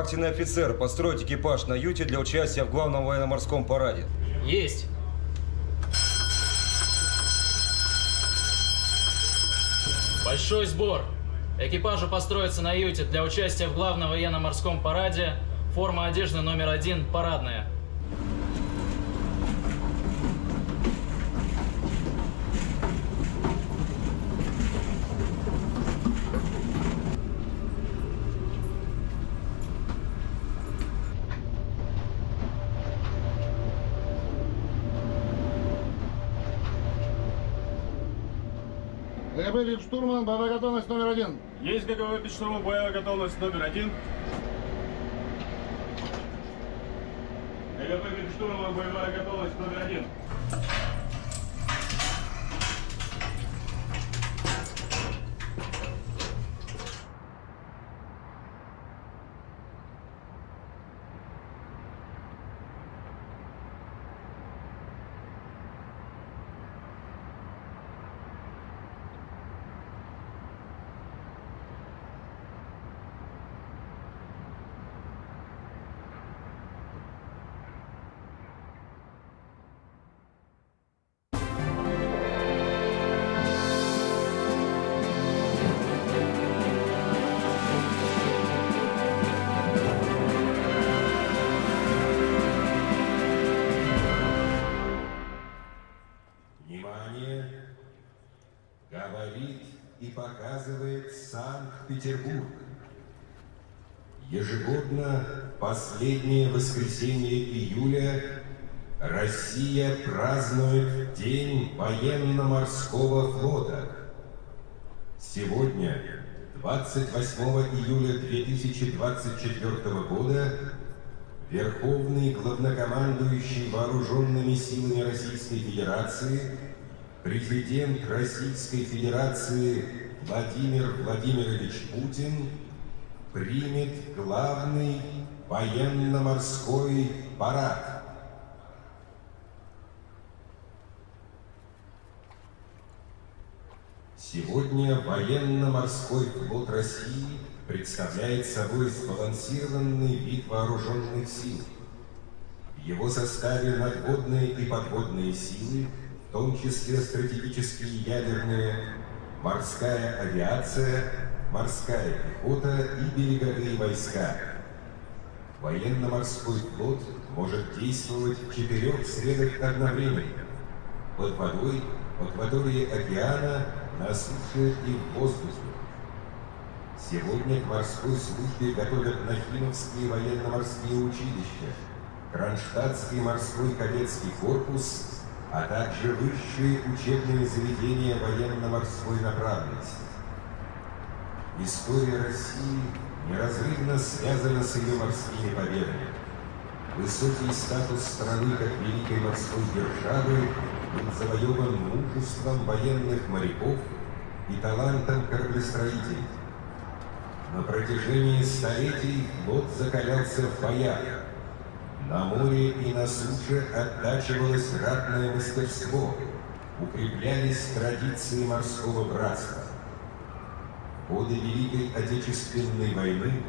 Вахтенный офицер, построить экипаж на юте для участия в главном военно-морском параде. Есть. Большой сбор. Экипажу построиться на юте для участия в главном военно-морском параде. Форма одежды номер 1 парадная. ГГБ «Випштурман», боевая готовность номер 1. Есть ГГБ «Випштурман», боевая готовность номер 1. ГГБ «Випштурман», боевая готовность номер 1. Говорит и показывает Ст Петербург. Ежегодно последнее воскресенье июля Россия празднует День военно-морского флота. Сегодня, 28 июля 2024 года, Верховный главнокомандующий Вооруженными силами Российской Федерации, президент Российской Федерации Владимир Владимирович Путин примет главный военно-морской парад. Сегодня военно-морской флот России представляет собой сбалансированный вид вооруженных сил. В его составе надводные и подводные силы, в том числе стратегические ядерные, морская авиация, морская пехота и береговые войска. Военно-морской флот может действовать в 4 средах одновременно: под водой, в акватории океана, на суше и в воздухе. Сегодня к морской службе готовят Нахимовские военно-морские училища, Кронштадтский морской кадетский корпус, а также высшие учебные заведения военно-морской направленности. История России неразрывно связана с ее морскими победами. Высокий статус страны как великой морской державы был завоеван мужеством военных моряков и талантом кораблестроителей. На протяжении столетий флот закалялся в боях. На море и на суше оттачивалось ратное мастерство, укреплялись традиции морского братства. В годы Великой Отечественной войны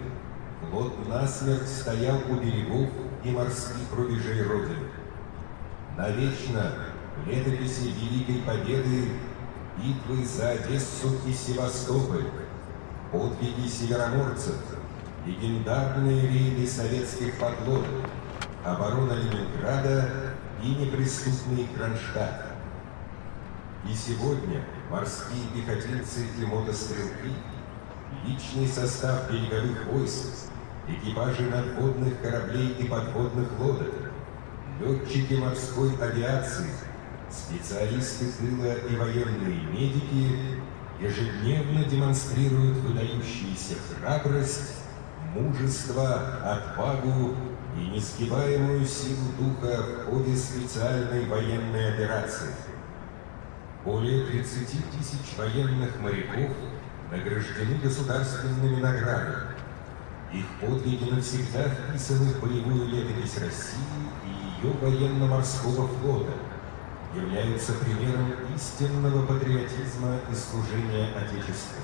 флот насмерть стоял у берегов и морских рубежей Родины. Навечно в летописи Великой Победы битвы за Одессу и Севастополь, подвиги североморцев, легендарные рейды советских подлодок, оборона Ленинграда и неприступный Кронштадт. И сегодня морские пехотинцы и мотострелки, личный состав береговых войск, экипажи надводных кораблей и подводных лодок, летчики морской авиации, специалисты тыла и военные медики ежедневно демонстрируют выдающуюся храбрость, мужество, отвагу и несгибаемую силу духа в ходе специальной военной операции. Более 30 тысяч военных моряков награждены государственными наградами. Их подвиги навсегда вписаны в боевую летопись России и ее военно-морского флота, являются примером истинного патриотизма и служения Отечеству.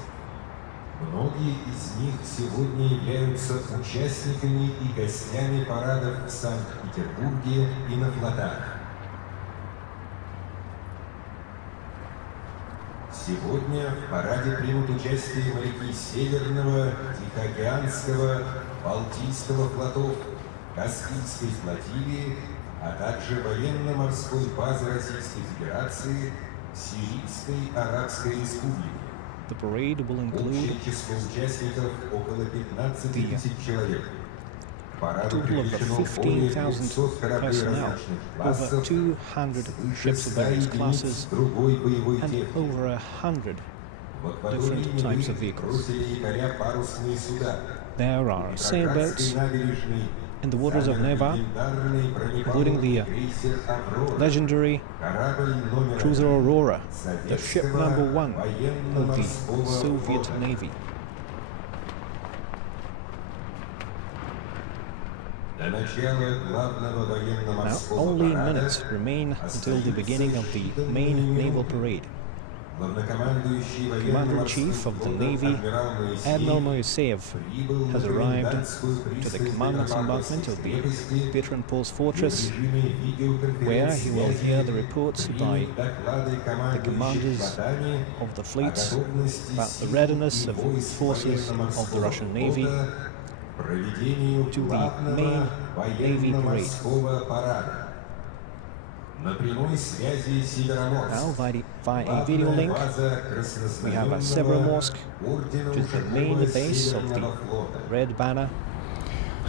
Многие из них сегодня являются участниками и гостями парадов в Санкт-Петербурге и на флотах. Сегодня в параде примут участие моряки Северного, Тихоокеанского, Балтийского флотов, Каспийской флотилии, а также военно-морской базы Российской Федерации, Сирийской Арабской Республики. The parade will include Общее число участников около 15 the тысяч человек. К параду total of привлечено более 15,000 500 кораблей personnel, различных over классов, 200 свыше ships of 100 various единиц classes, другой боевой and техники. over 100 В акватории different types of Невы vehicles. бросили якоря парусные суда. There are sailboats набережной in the waters of Neva, легендарный including the крейсер «Аврора», legendary корабль номер cruiser один Aurora, the ship советского number 1 of военно-морского the Soviet флота. Navy. До начала главного Now, военно-морского only парада minutes remain until the beginning of the main naval parade. главнокомандующий Commander-in-Chief of the Navy, Admiral Moiseev, has arrived to the commandant's embankment of the Peter and Paul's fortress, where he will hear the reports by the commanders of the fleets about the readiness of the forces of the Russian Navy to the main Navy parade. На прямой связи Североморск. Now, via a video link, we have a Severomorsk, which is the main base of the Red Banner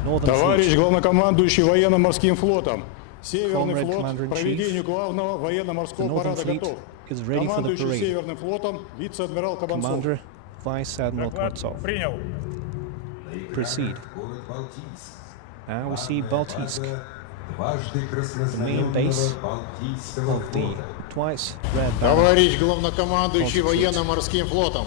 Northern Товарищ Fleet. главнокомандующий военно-морским флотом, Северный Comrade флот к Commander-in-Chief, проведению главного The военно-морского Northern парада Fleet готов. is ready for the Командующий parade. Северным флотом вице-адмирал Кабанцов. Commander Vice Admiral Доклад Kravtsov. принял. Proceed. Город Балтийск. Now we see Baltisk, Дважды the main base краснознаменного Балтийского of the флота. twice Red Banner. Товарищ главнокомандующий Baltic Fleet. военно-морским флотом,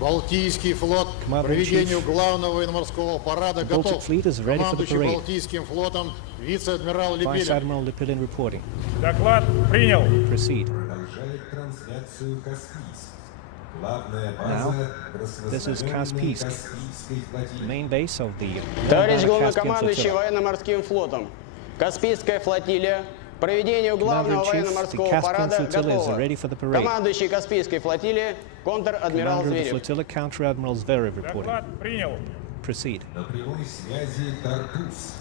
Балтийский флот к Commander-in-Chief. проведению главного военно-морского парада The Baltic готов. Fleet is ready for the Командующий parade. Балтийским флотом, вице-адмирал Vice Лепелин. Admiral Lepilin reporting. Доклад принял. Proceed. Продолжает трансляцию Каспийск. Главная Now, база this is краснознаменной Каспийск, Каспийской флотилии. main base of the Red Товарищ Banner Caspian главнокомандующий Flotilla. военно-морским флотом, Каспийская флотилия к проведению главного Commander-in-Chief, the военно-морского Caspian парада Flotilla is готова. ready for the parade. Командующий Каспийской флотилии, контр-адмирал Commander of the Зверев. flotilla, Counter-Admiral Zverev reporting. Доклад принял. Proceed. На прямой связи Тартус.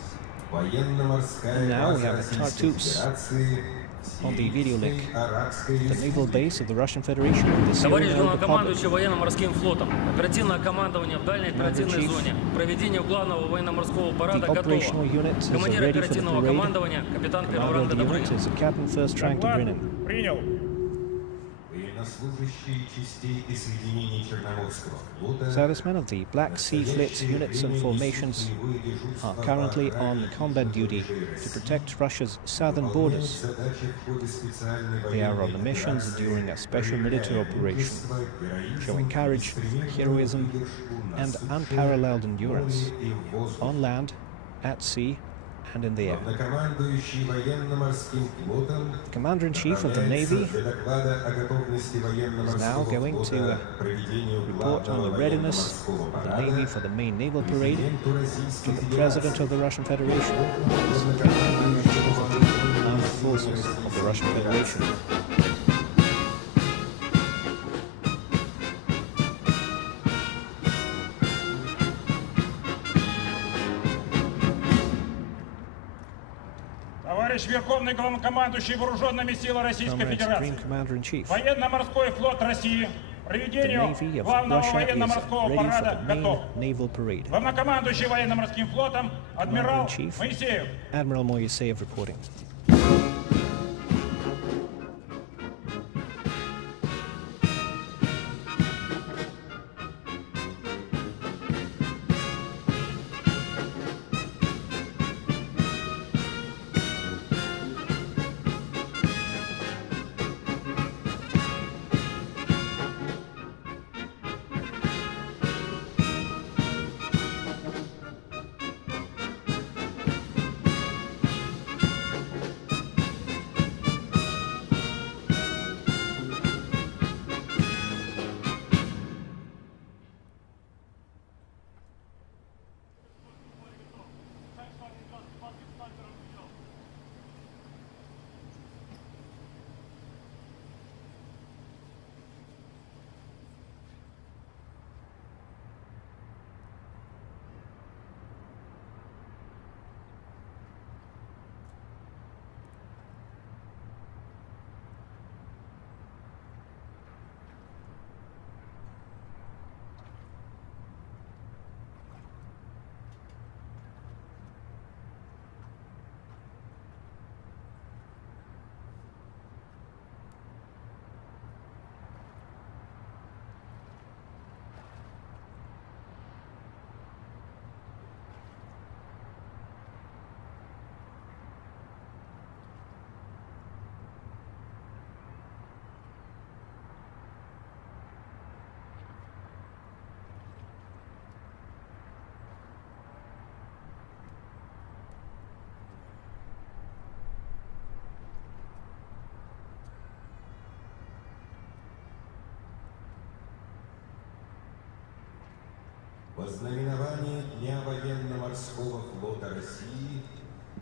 Военно-морская Now we база have Российской Tartus Федерации в on the video link. Сирийской Арабской The naval Республике. base of the Russian Federation in the Товарищ Syrian Republic. главнокомандующий военно-морским флотом, оперативное командование в дальней оперативной Commander-in-Chief. зоне, проведению главного военно-морского парада The готово. operational unit is Командир ready for the оперативного parade. командования, капитан первого Commander of ранга the Добрынин. unit is Captain First Rank Доклад Dobrynin. принял. Военнослужащие частей и соединений Черноморского флота Servicemen of the Black Sea Fleet's units and formations are currently on combat duty to protect Russia's southern borders. They are on the missions during a special military operation, showing courage, heroism, and unparalleled endurance on land, at sea, and in the air. Главнокомандующий военно-морским флотом The Commander-in-Chief of the Navy для доклада о готовности is военно-морского now going флота to к проведению report on the главного readiness военно-морского of the Navy парада for the main naval parade президенту Российской to the Федерации. President of the Russian Federation, the armed forces of the Russian Federation. Товарищ Верховный главнокомандующий вооруженными силами Российской Comrade Федерации, Supreme Commander-in-Chief, военно-морской флот России к the проведению Navy of главного Russia is военно-морского ready for парада the main готов. naval parade. Главнокомандующий военно-морским флотом, адмирал Commander-in-Chief. Моисеев. Admiral Moiseev reporting.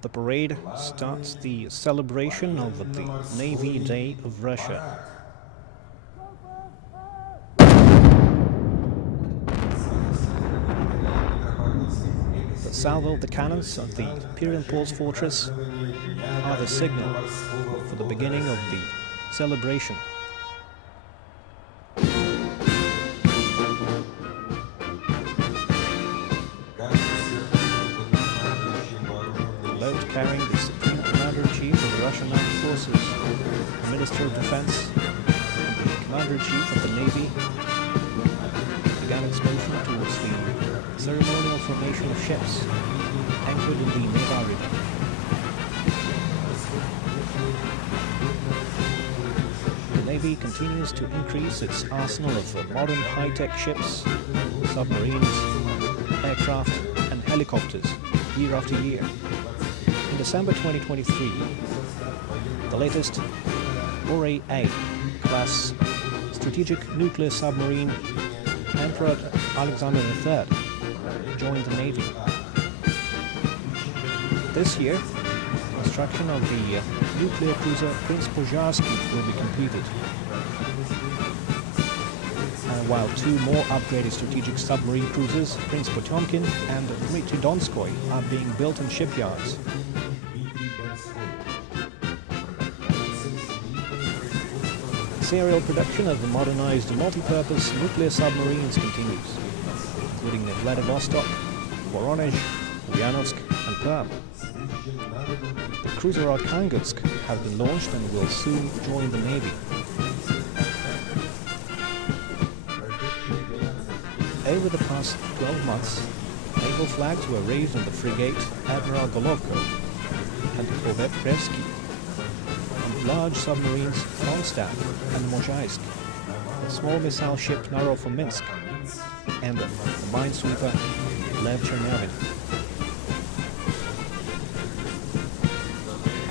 The parade starts the celebration of the Navy Day of Russia. The salvo of the cannons of the Imperial Pulse Fortress are the signal for the beginning of the celebration. Carrying the Supreme Commander-in-Chief of the Russian Armed Forces, the Minister of Defense, and the Commander-in-Chief of the Navy began its motion towards the ceremonial formation of ships anchored in the Naval Parade. The Navy continues to increase its arsenal of modern high-tech ships, submarines, aircraft and helicopters year after year. In December 2023, the latest Boray-A class strategic nuclear submarine Emperor Alexander III joined the Navy. This year, construction of the nuclear cruiser Prince Pozharsky will be completed. And while two more upgraded strategic submarine cruisers, Prince Potemkin and Dmitry Donskoy, are being built in shipyards. Serial production of the modernized multi-purpose nuclear submarines continues, including the Vladivostok, Voronezh, Ulyanovsk and Perm. The cruiser Arkhangelsk have been launched and will soon join the Navy. Over the past 12 months, naval flags were raised on the frigate Admiral Golovko and corvette Brevsky, large submarines Kronstadt and Mozhaisk, the small missile ship Narov-Minsk, and the minesweeper Lev Chernovin.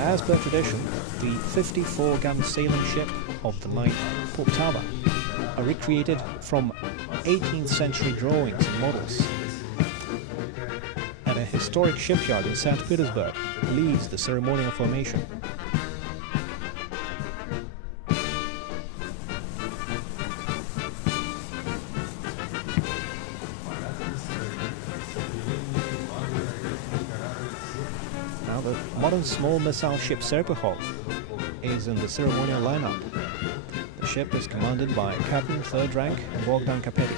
As per tradition, the 54-gun sailing ship of the line Poltava are recreated from 18th century drawings and models. And a historic shipyard in St Petersburg leads the ceremonial formation. Modern small missile ship Serpukhov is in the ceremonial lineup. The ship is commanded by Captain 3rd Rank Bogdan Kapeti.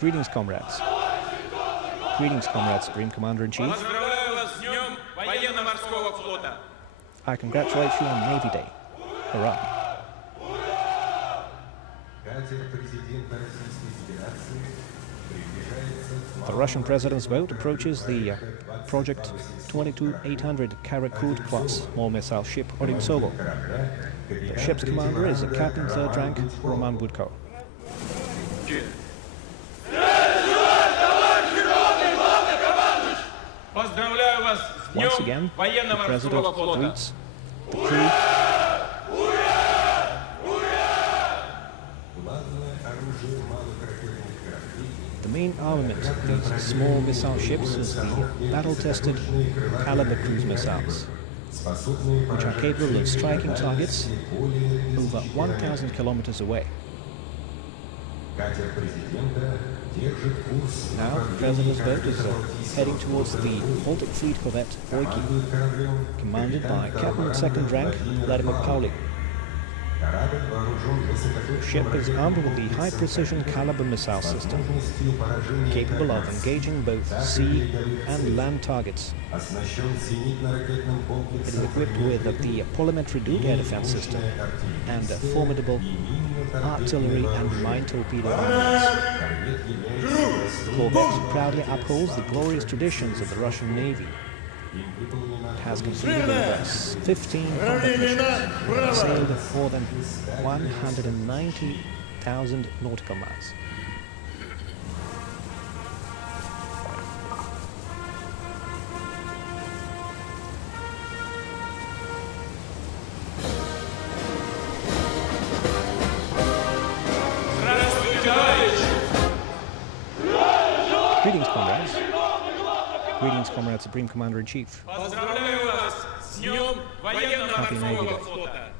Greetings, comrades. Greetings, comrades, Supreme Commander-in-Chief. I congratulate you on Navy Day. Hurrah. The Russian President's boat approaches the Project 22800 Karakud class small missile ship Odintsovo. The ship's commander is Captain 3rd Rank Roman Budko. Once again, the President greets the crew. The main armament of these small missile ships is the battle-tested Caliber cruise missiles, which are capable of striking targets over 1,000 kilometers away. Now, the President's boat is heading towards the Baltic Fleet corvette Boyki, commanded by Captain 2nd Rank Vladimir Putin. The ship is armed with the high-precision Caliber missile system, capable of engaging both sea and land targets. It is equipped with the Polymetry Dual Air Defense System and formidable artillery and mine torpedo armaments. The corvette proudly upholds the glorious traditions of the Russian Navy. It has completed over 15 combat missions, sailed more than 190,000 nautical miles. comrades. Greetings, comrade Supreme Commander-in-Chief. Поздравляю вас с Днем военно-морского флота!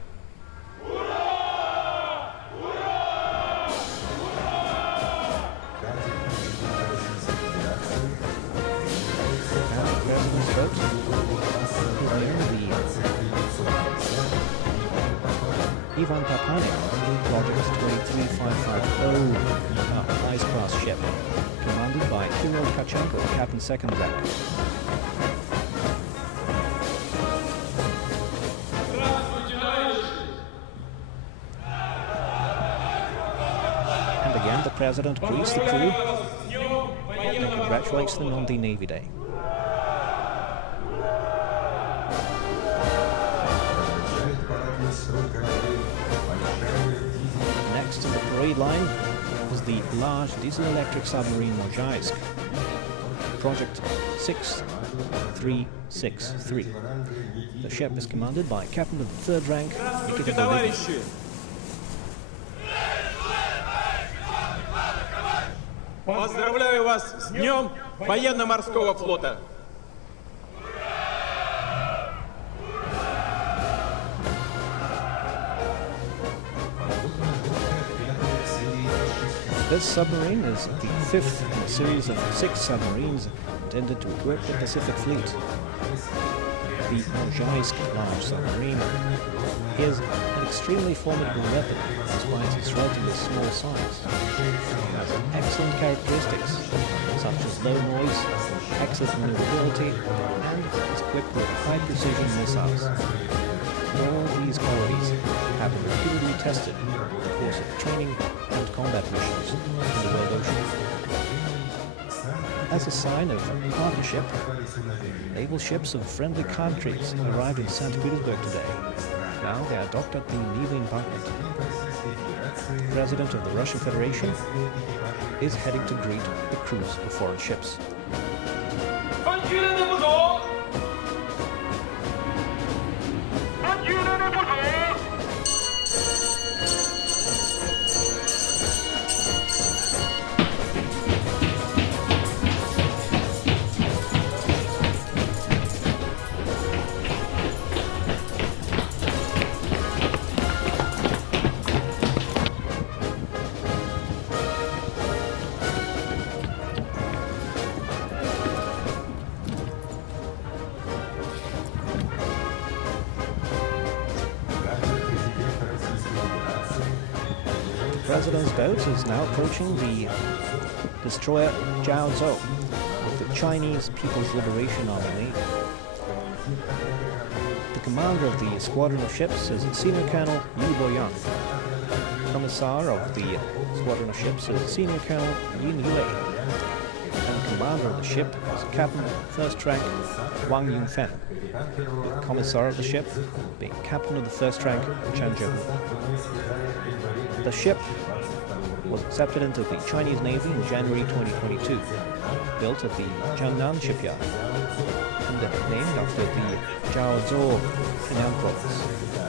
President's vote the Ivan Papanek Project 23550 ice-class ship, commanded by Kirill Tkachenko, Captain 2nd rank. And again, the President greets the crew and congratulates them on the Navy Day. Next to the parade line is the large diesel-electric submarine Mozhaisk, Project 6363. The ship is commanded by Captain of the 3rd rank, Nikita Golovin. Поздравляю вас с Днем военно-морского флота! This submarine is the 5th in a series of 6 submarines intended to equip the Pacific Fleet. The Mozhaisk large submarine is an extremely formidable weapon despite its relatively small size. It has excellent characteristics such as low noise, excellent maneuverability, and is equipped with high-precision missiles. All these qualities have been repeatedly tested in the course of training and combat missions in the world ocean. As a sign of partnership, naval ships of friendly countries arrived in St Petersburg today. Now they are docked at the Naval Embankment. The President of the Russian Federation is heading to greet the crews of foreign ships. The President's boat is now approaching the destroyer Jiaozhou with the Chinese People's Liberation Army Navy. The commander of the squadron of ships is Senior Colonel Yu Boyang. Commissar of the squadron of ships is Senior Colonel Yin Yue. And the commander of the ship is Captain 1st rank Wang Yingfen. The commissar of the ship being Captain of the 1st rank Chen Zheng. The ship was accepted into the Chinese Navy in January 2022, built at the Jiangnan shipyard, and named after the Jiaozhou Henan province,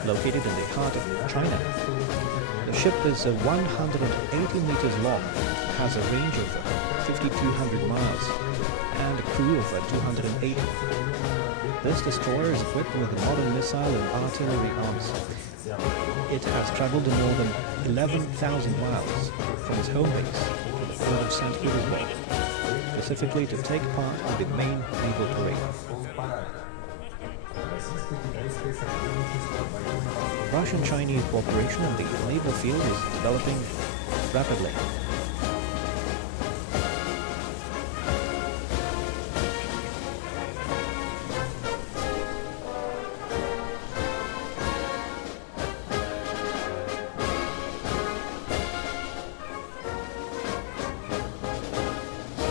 located in the heart of China. The ship is 180 meters long, has a range of 5,200 miles, and a crew of 280. This destroyer is equipped with modern missile and artillery arms. It has traveled more than 11,000 miles from its home base, out of St Petersburg, specifically to take part in the main naval parade. Russian-Chinese cooperation in the naval field is developing rapidly.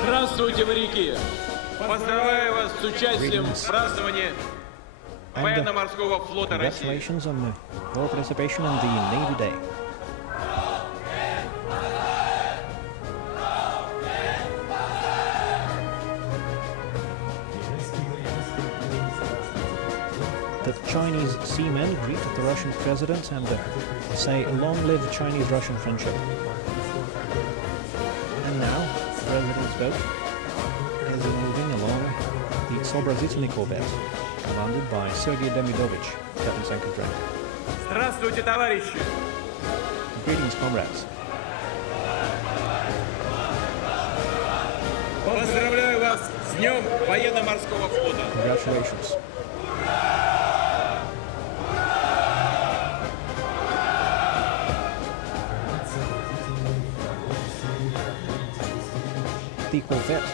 Здравствуйте, моряки! Поздравляю вас с участием в праздновании военно-морского флота России. Congratulations on your participation in the Navy Day. The Chinese seamen greet the Russian president and say, "Long live Chinese-Russian friendship." And now, the president's boat is moving along the Soobrazительny corvette, commanded by Sergei Demidovich, Captain second rank. Здравствуйте, товарищи! Greetings, comrades. Поздравляю вас с Днем военно-морского флота! Congratulations. The corvette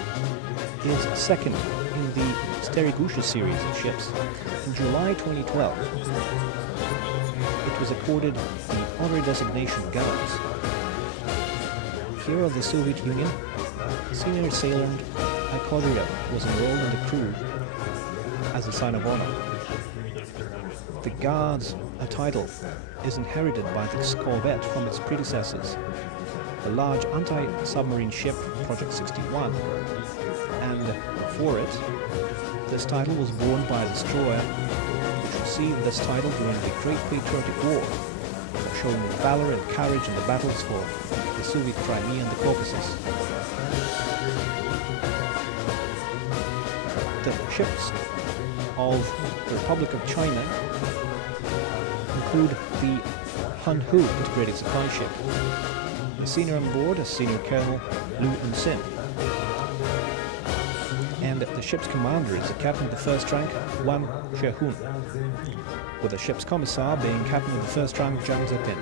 is second in the Sterigusha series of ships. In July 2012, it was accorded the honorary designation Guards. Hero of the Soviet Union, senior sailor Ikoryov was enrolled in the crew as a sign of honor. The Guards, a title, is inherited by the corvette from its predecessors, the large anti-submarine ship Project 61, and for it, this title was borne by a destroyer which received this title during the Great Patriotic War, showing valor and courage in the battles for the Soviet Crimea and the Caucasus. The ships of the Republic of China include the Hanhu integrated supply ship. The senior on board is Senior Colonel Liu Un-sin. And the ship's commander is the captain of the first rank, Wang Shehun, with the ship's commissar being captain of the first rank, Zhang Zepin.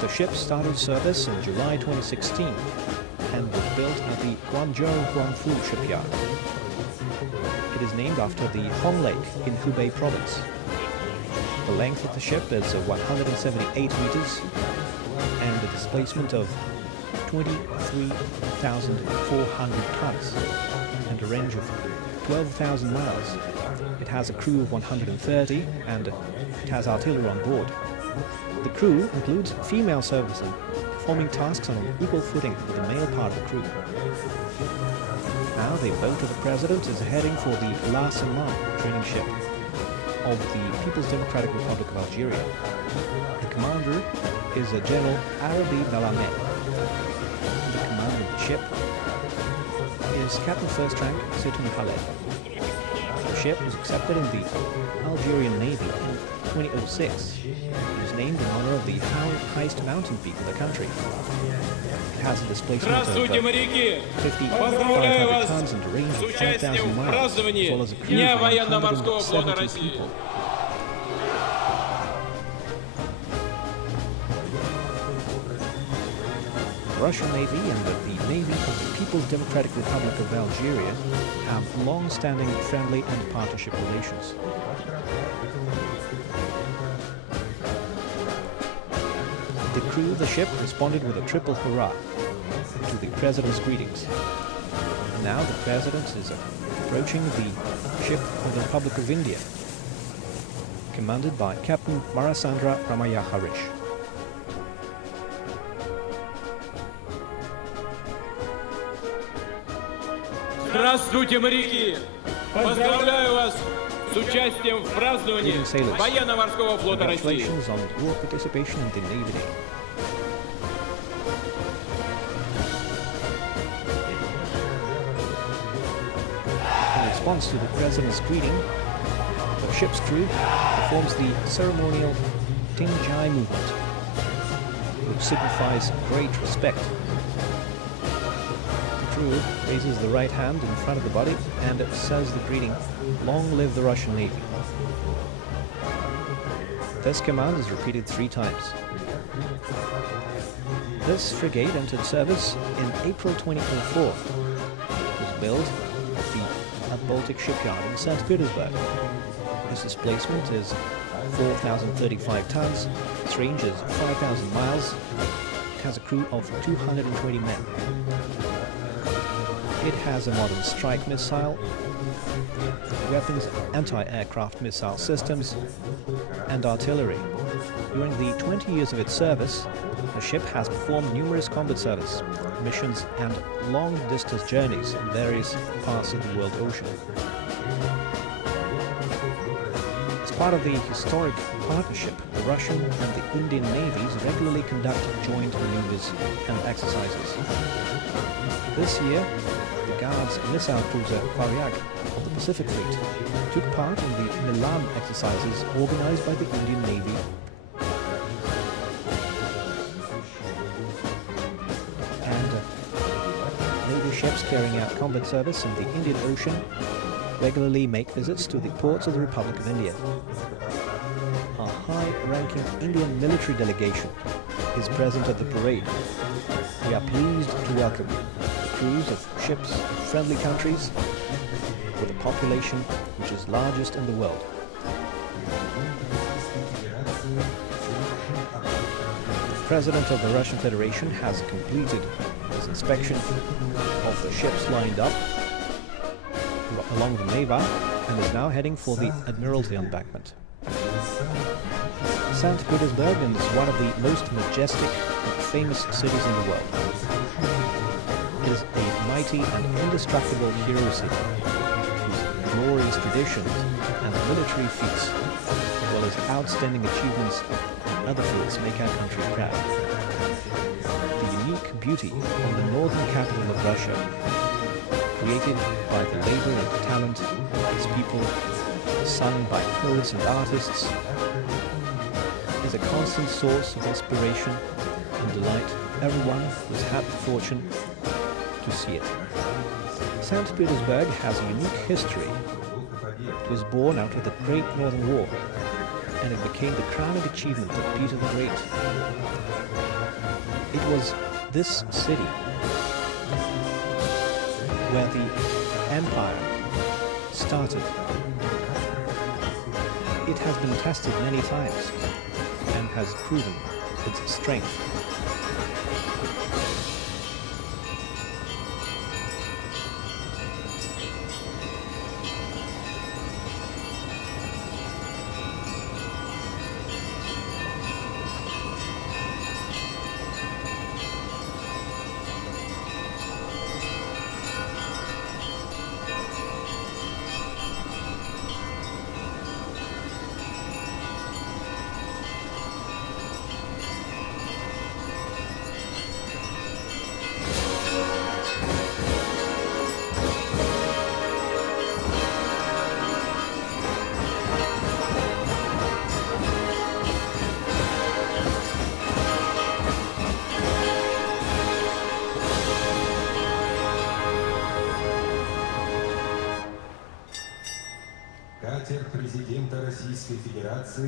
The ship started service in July 2016 and was built at the Guangzhou Guangfu shipyard. It is named after the Hong Lake in Hubei province. The length of the ship is 178 meters and a displacement of 23,400 tons and a range of 12,000 miles. It has a crew of 130 and it has artillery on board. The crew includes female servicemen performing tasks on an equal footing with the male part of the crew. Now the boat of the President is heading for the La Salman training ship of the People's Democratic Republic of Algeria. The commander is General Arabi Dalameh. The commander of the ship is Captain First Rank Siton Khaled. The ship was accepted in the Algerian Navy in 2006. It was named in honor of the highest mountain peak in the country. It has a displacement of 5,500 tons and a range of 5,000 miles, as well as a crew of 170 people. The Russian Navy and the Navy of the People's Democratic Republic of Algeria have long-standing friendly and partnership relations. The crew of the ship responded with a triple hurrah to the President's greetings. Now the President is approaching the ship of the Republic of India, commanded by Captain Marasandra Ramaya Harish. Здравствуйте, моряки! Поздравляю вас с участием в праздновании военно-морского флота России. Congratulations on your participation in the Navy Day. In response to the President's greeting, the ship's crew performs the ceremonial Tingjai movement, which signifies great respect. The crew raises the right hand in front of the body and it says the greeting, "Long live the Russian Navy." This command is repeated 3 times. This frigate entered service in April 2004. It was built at the Baltic shipyard in St Petersburg. Its displacement is 4,035 tons, its range is 5,000 miles, it has a crew of 220 men. It has a modern strike missile, weapons, anti-aircraft missile systems, and artillery. During the 20 years of its service, the ship has performed numerous combat service, missions, and long-distance journeys in various parts of the world ocean. As part of the historic partnership, the Russian and the Indian navies regularly conduct joint maneuvers and exercises. This year, the Guard's missile cruiser Varyak of the Pacific Fleet took part in the Milan exercises organized by the Indian Navy. And Navy ships carrying out combat service in the Indian Ocean regularly make visits to the ports of the Republic of India. A high-ranking Indian military delegation is present at the parade. We are pleased to welcome the crews of ships of friendly countries with a population which is largest in the world. The President of the Russian Federation has completed his inspection of the ships lined up along the Neva and is now heading for the Admiralty embankment. St Petersburg is one of the most majestic and famous cities in the world. It is a mighty and indestructible hero city, whose glorious traditions and military feats, as well as outstanding achievements in other fields, make our country proud. The unique beauty of the northern capital of Russia, created by the labor and talent of its people, sung by poets and artists, is a constant source of inspiration and delight to everyone who has had the fortune to see it. St. Petersburg has a unique history. It was born out of the Great Northern War, and it became the crowning achievement of Peter the Great. It was this city where the empire started. It has been tested many times and has proven its strength.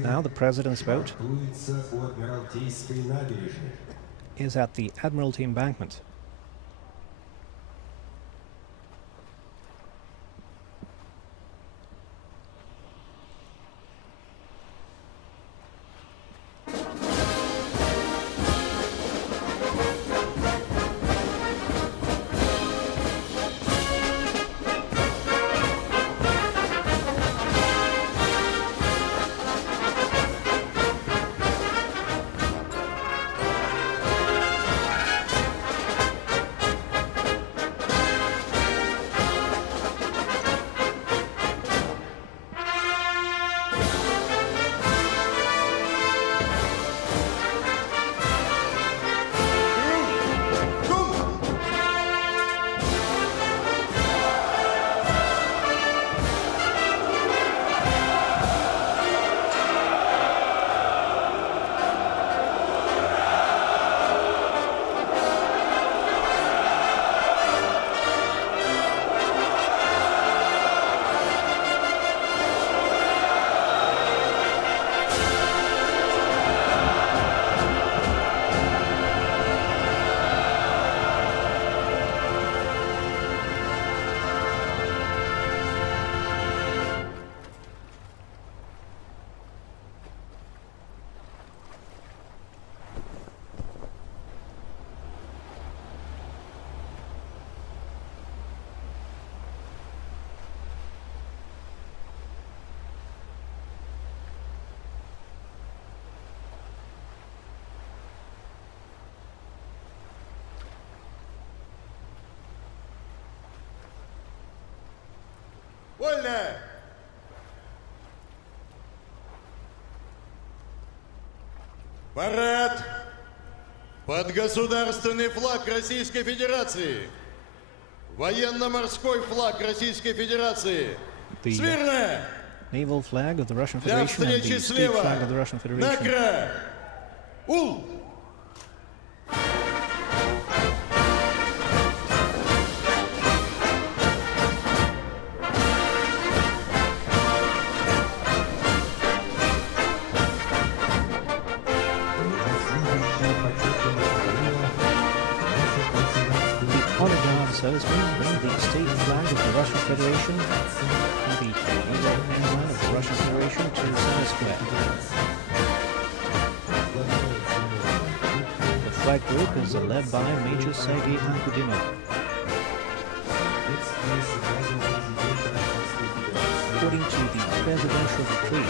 Now the President's boat is at the Admiralty embankment. Парад под государственный флаг Российской Федерации. Военно-морской флаг Российской Федерации. Смирно! Naval flag of the Russian Для Federation and the встречи state слева. flag of the Russian Federation. Накра! Ул! Servicemen bring the state flag of the Russian Federation and the naval emblem of the Russian Federation to the center square. The flag group is led by Major Sergei Ankudinov. According to the presidential decree,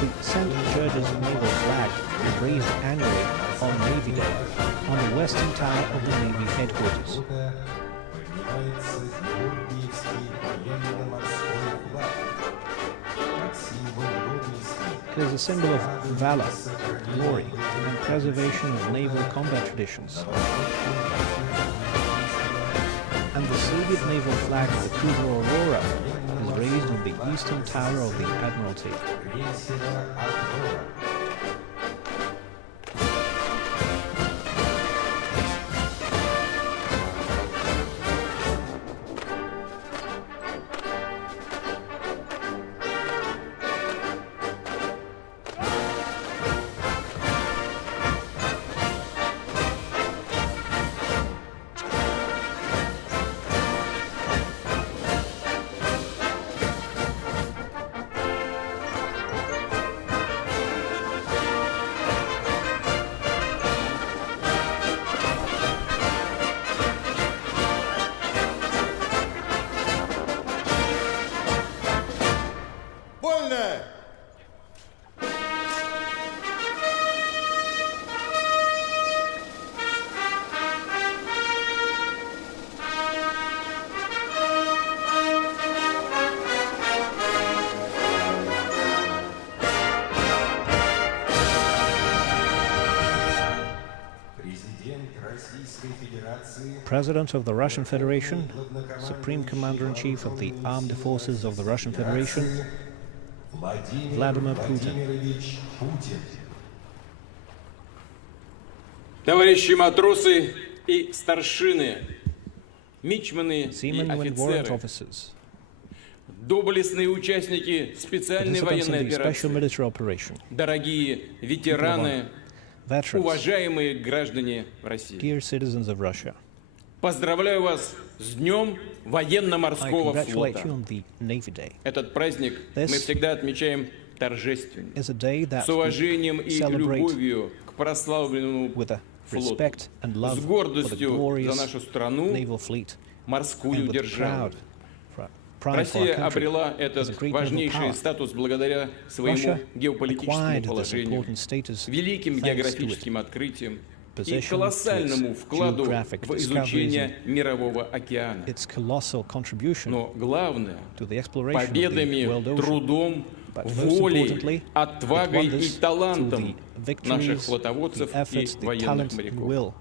the St Petersburg naval flag is raised annually on Navy Day on the western tower of the Navy headquarters. It is a symbol of valor, glory, and preservation of naval combat traditions. And the Soviet naval flag of the cruiser Aurora is raised on the eastern tower of the Admiralty. President of the Russian Federation, Supreme Commander-in-Chief of the Armed Forces of the Russian Federation, Vladimir Putin. Товарищи матросы и старшины, мичманы и Seamen and warrant офицеры, officers, доблестные участники специальной participants военной in the special операции, military operation, дорогие ветераны, veterans, уважаемые граждане России. dear citizens of Russia. Поздравляю вас с Днем I военно-морского congratulate флота. you on the Navy Day. Этот праздник мы This всегда отмечаем торжественно, Is a day that с уважением и celebrate любовью к прославленному with a флоту, respect and love с for the гордостью за glorious нашу страну, naval fleet, морскую and with державу. pride for our Россия country обрела as a этот great naval важнейший power. статус благодаря своему Russia геополитическому acquired this положению, important status великим thanks to it. географическим открытиям и Position, колоссальному its вкладу geographic в discoveries изучение Мирового океана. Its colossal contribution Но главное, to the exploration of the победами, world ocean, трудом, but most волей, importantly, отвагой it won и this талантом through the наших victories, флотоводцев the efforts, и the военных talent and моряков. will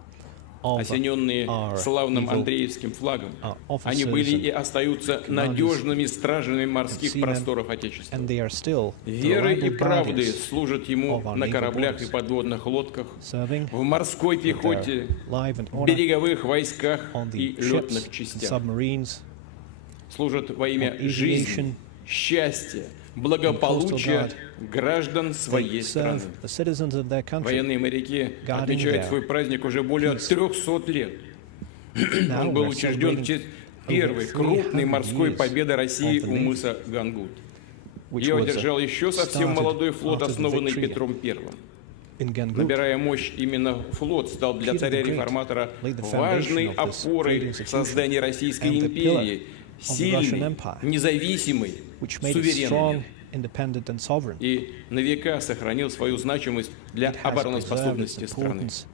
of Осененные our славным naval Андреевским флагом, officers они были и and остаются commanders надежными стражами морских seamen, просторов Отечества. and they are still the Верой и reliable правдой guardians служат ему of our на naval кораблях и borders, подводных лодках, serving в морской with пехоте, their life and honor береговых войсках on и the летных ships and частях. submarines, Служат во имя on жизни, aviation, счастья, благополучия граждан they своей страны. serve the citizens of their country. Военные моряки guarding отмечают their свой праздник уже более peace. 300 лет. Now Он был we're учрежден в celebrating честь over первой 300 крупной морской years победы России of the у Navy, мыса Гангут. which Ее was одержал еще совсем started молодой флот, after the основанный victory Петром I. in Gangut. Набирая мощь, именно флот стал для Peter the царя-реформатора Great laid the важной foundation of this опорой great в institution создании Российской and the империи, pillar of the Russian сильной, Empire, независимой, which made it суверенной. strong, independent and sovereign. И на века сохранил свою значимость для It has preserved its обороноспособности страны. importance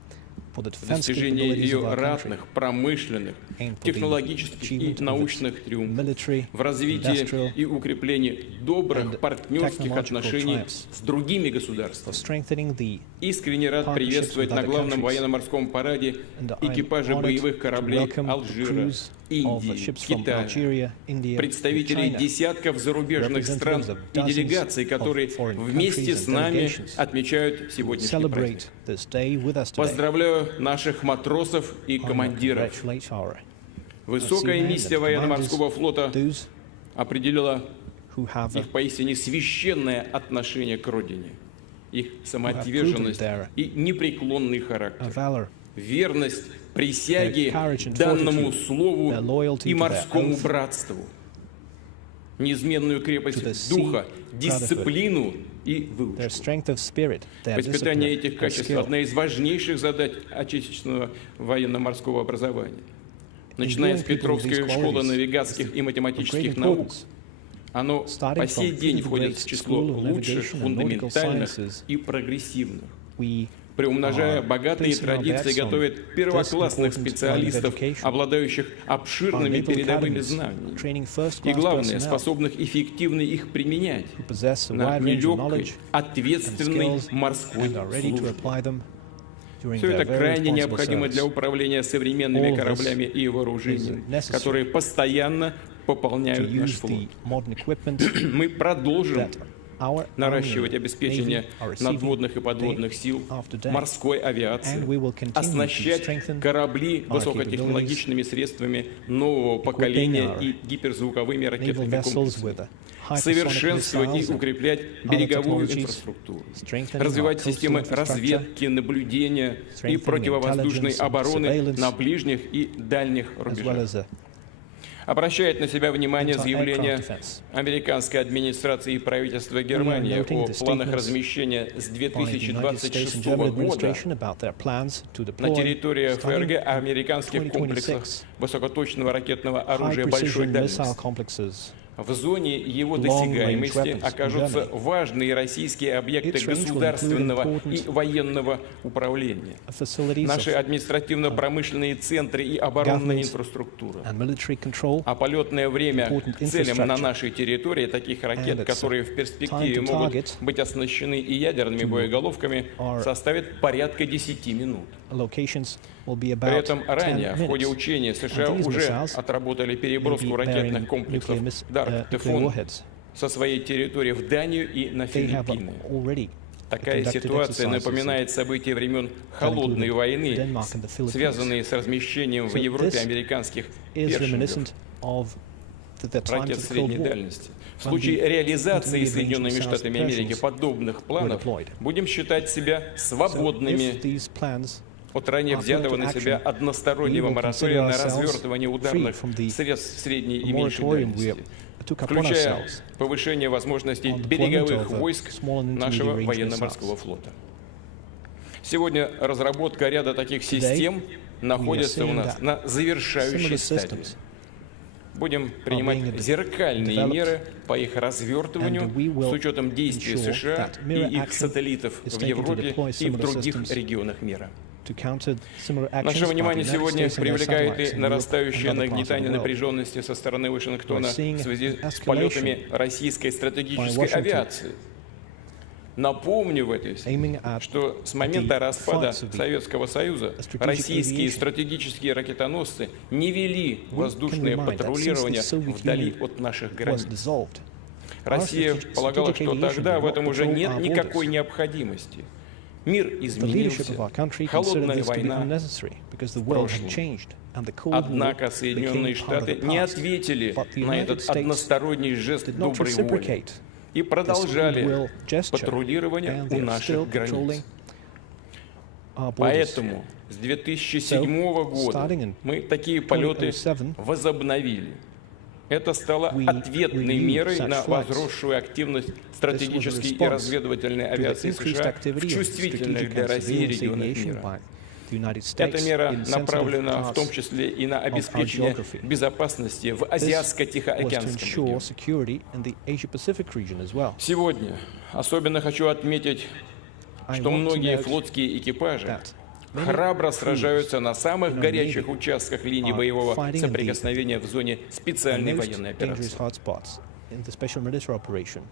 достижение ее ратных, промышленных, технологических и научных триумфов, в развитии и укреплении добрых партнерских отношений с другими государствами. Искренне рад приветствовать на главном военно-морском параде экипажи боевых кораблей Алжира, Индии, Китая, представителей десятков зарубежных стран и делегаций, которые вместе с нами отмечают сегодняшний праздник. Поздравляю наших матросов и командиров. Высокая миссия военно-морского флота определила их поистине священное отношение к родине, их самоотверженность и непреклонный характер, верность присяге, данному слову и морскому братству, неизменную крепость духа, дисциплину и выучку. Воспитание этих качеств – одна из важнейших задач отечественного военно-морского образования. Начиная с Петровской школы навигатских и математических наук, оно по сей день входит в число лучших, фундаментальных и прогрессивных. Приумножая богатые традиции, готовит первоклассных специалистов, обладающих обширными передовыми знаниями. И главное, способных эффективно их применять на нелегкой, ответственной морской службе. Все это крайне необходимо для управления современными кораблями и вооружением, которые постоянно пополняют наш флот. Мы продолжим наращивать обеспечение надводных и подводных сил, морской авиации, оснащать корабли высокотехнологичными средствами нового поколения и гиперзвуковыми ракетными комплексами, совершенствовать и укреплять береговую инфраструктуру, развивать системы разведки, наблюдения и противовоздушной обороны на ближних и дальних рубежах. Обращает на себя внимание заявление американской администрации и правительства Германии о планах размещения с 2026 года на территории ФРГ американских комплексах высокоточного ракетного оружия большой дальности. В зоне его досягаемости окажутся важные российские объекты государственного и военного управления, наши административно-промышленные центры и оборонная инфраструктура. А полетное время к целям на нашей территории таких ракет, которые в перспективе могут быть оснащены и ядерными боеголовками, составит порядка 10 минут. При этом ранее в ходе учения США уже отработали переброску ракетных комплексов «Дарк Тифон» со своей территории в Данию и на Филиппины. Такая ситуация напоминает события времен Холодной войны, связанные с размещением в Европе американских «Першингов» ракет средней дальности. В случае реализации Соединенными Штатами Америки подобных планов будем считать себя свободными от ранее взятого на себя одностороннего моратория на развертывание ударных средств средней и меньшей дальности, включая повышение возможностей береговых войск нашего военно-морского флота. Сегодня разработка ряда таких систем находится у нас на завершающей стадии. Будем принимать зеркальные меры по их развертыванию с учетом действий США и их сателлитов в Европе и в других регионах мира. Наше внимание сегодня привлекает и нарастающее нагнетание напряженности со стороны Вашингтона в связи с полетами российской стратегической авиации. Напомню в этой связи, что с момента распада Советского Союза российские стратегические ракетоносцы не вели воздушное патрулирование вдали от наших границ. Россия полагала, что тогда в этом уже нет никакой необходимости. Мир изменился, холодная война в прошлом. Однако Соединенные Штаты не ответили на этот односторонний жест доброй воли и продолжали патрулирование у наших границ. Поэтому с 2007 года мы такие полеты возобновили. Это стало ответной мерой на возросшую активность стратегической и разведывательной авиации США в чувствительных для России регионах мира. Эта мера направлена в том числе и на обеспечение безопасности в Азиатско-Тихоокеанском регионе. Сегодня особенно хочу отметить, что многие флотские экипажи храбро сражаются на самых горячих участках линии боевого соприкосновения в зоне специальной военной операции.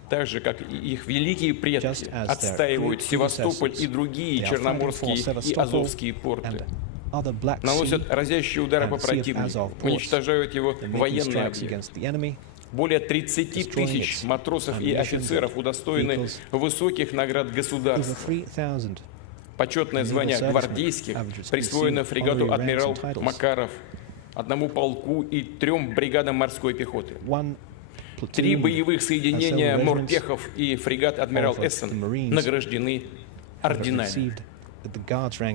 Так же, как и их великие предки отстаивают Севастополь и другие черноморские и азовские порты, наносят разящие удары по противнику, уничтожают его военные объекты. Более 30 тысяч матросов и офицеров удостоены высоких наград государства. Почетное звание гвардейских присвоено фрегату «Адмирал Макаров», одному полку и 3 бригадам морской пехоты. 3 боевых соединения морпехов и фрегат «Адмирал Эссен» награждены орденами.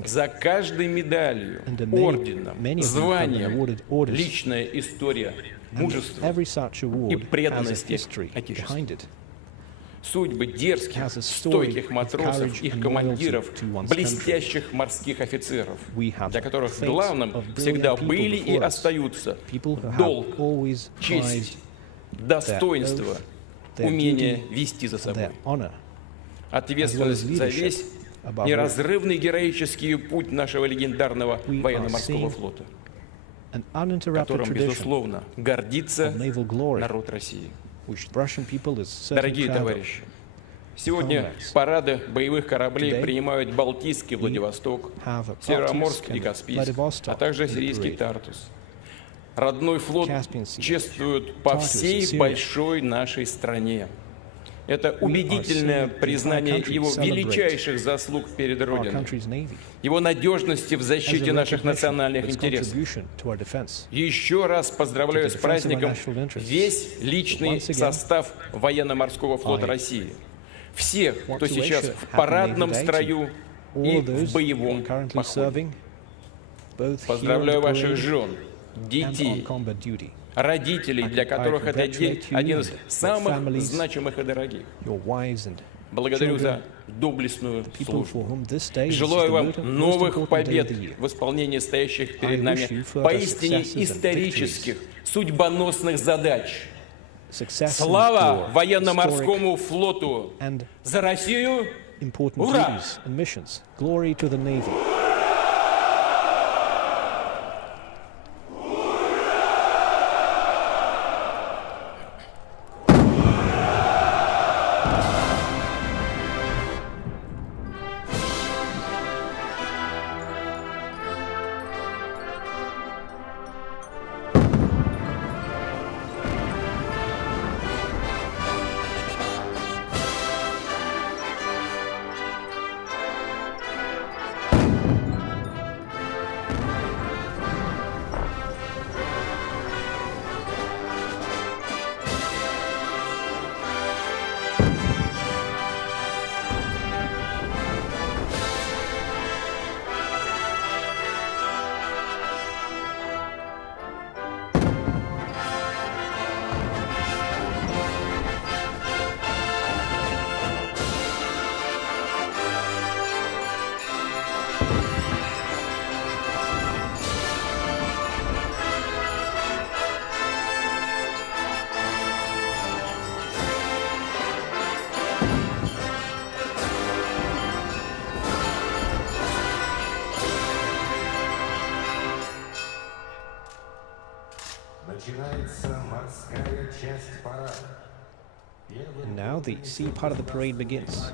За каждой медалью, орденом, званием личная история мужества и преданности Отечеству. Судьбы дерзких, стойких матросов, их командиров, блестящих морских офицеров, для которых главным всегда были и остаются долг, честь, достоинство, умение вести за собой. Ответственность за весь неразрывный героический путь нашего легендарного военно-морского флота, которым, безусловно, гордится народ России. Дорогие товарищи, сегодня парады боевых кораблей принимают Балтийский Владивосток, Североморск и Каспийск, а также сирийский Тартус. Родной флот чествуют по всей большой нашей стране. Это убедительное признание его величайших заслуг перед Родиной, его надежности в защите наших национальных интересов. Еще раз поздравляю с праздником весь личный состав военно-морского флота России, всех, кто сейчас в парадном строю и в боевом походе. Поздравляю ваших жен, детей, родителей, для которых этот день один из самых значимых и дорогих. Благодарю за доблестную службу. Желаю вам новых побед в исполнении стоящих перед нами поистине исторических, судьбоносных задач. Слава военно-морскому флоту! За Россию! Ура! And now the sea part of the parade begins.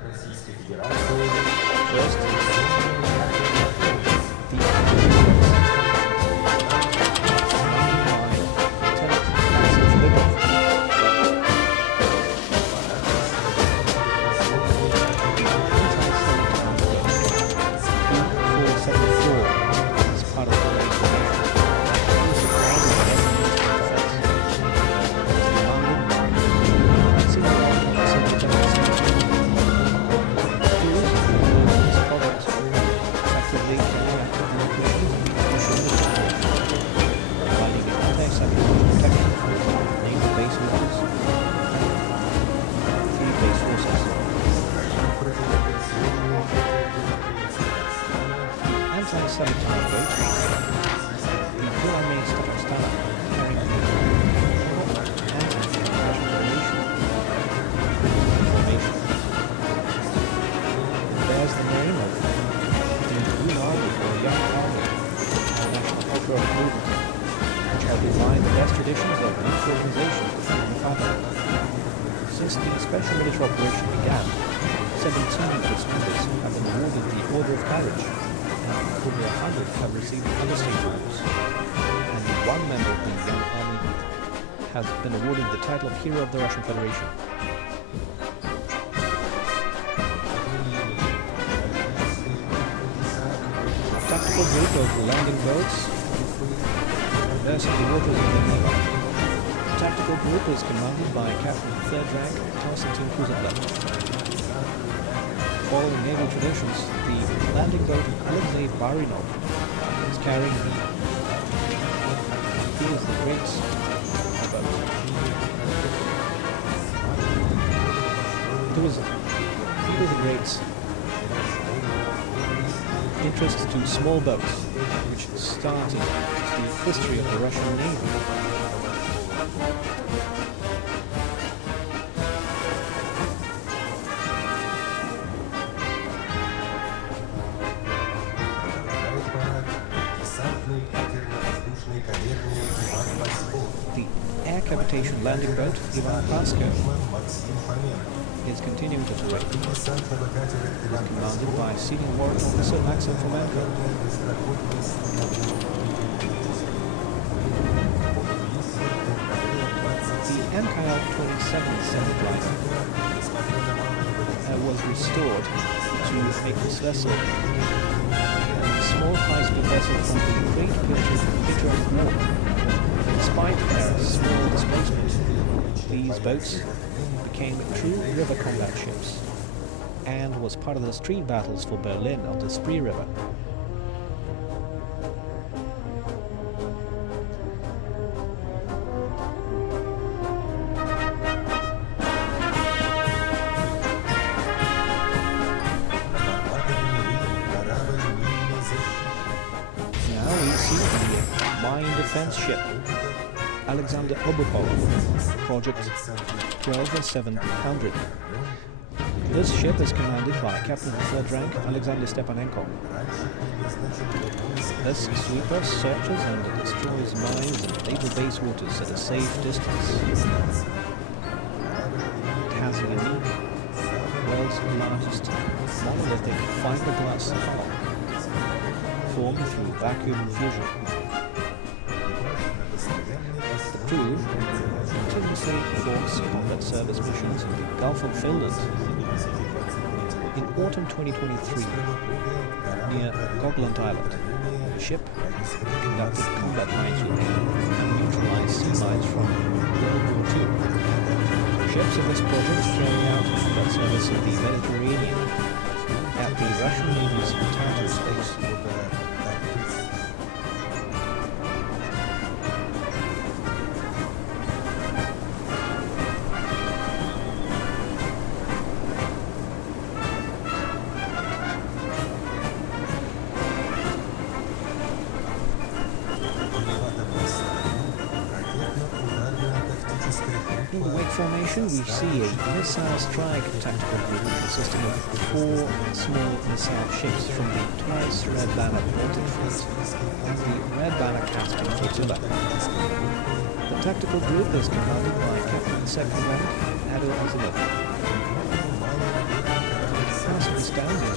conditions of military organization defending the fatherland. Since the special military operation began, 17 of its members have been awarded the Order of Courage, and over 100 have received understate orders. And one member of the young army has been awarded the title of Hero of the Russian Federation. Tactical group of landing boats nursing the waters of the Neva. The tactical group is commanded by Captain 3rd Rank Kruzenstern. Following naval traditions, the landing boat Alexei Barinov is carrying the He is the Great boat. He was the Great's interest to small boats, which started the history of the Russian Navy. The air cavitation landing boat Ivan Pasko is continuing to parade. It is commanded by Senior Warrant Officer Maxim Fomenko. The MKL-27 Senator was restored to make this vessel a small high-speed vessel from the Great Patriotic War. Despite their small displacement, these boats became true river combat ships and was part of the street battles for Berlin on the Spree River. Now we see the mine defense ship Alexander Obukov, Project 12700. This ship is commanded by Captain 3rd Rank Alexander Stepanenko. This sweeper searches and destroys mines and naval base waters at a safe distance. It has a unique, world's largest monolithic fiberglass hull formed through vacuum fusion. The crew continuously performs combat service missions in the Gulf of Finland. In autumn 2023, near Gotland Island, the ship conducted combat minesweeping and neutralized sea mines from World War II. Ships of this project carry out combat service in the Mediterranean at the Russian Navy's Tartus base. In the wake formation, we see a missile strike tactical group consisting of 4 small missile ships from the twice Red Banner Baltic Fleet and the Red Banner Caspian Flotilla. The tactical group is commanded by Captain 2nd Rank Ado Azilov. Passing down the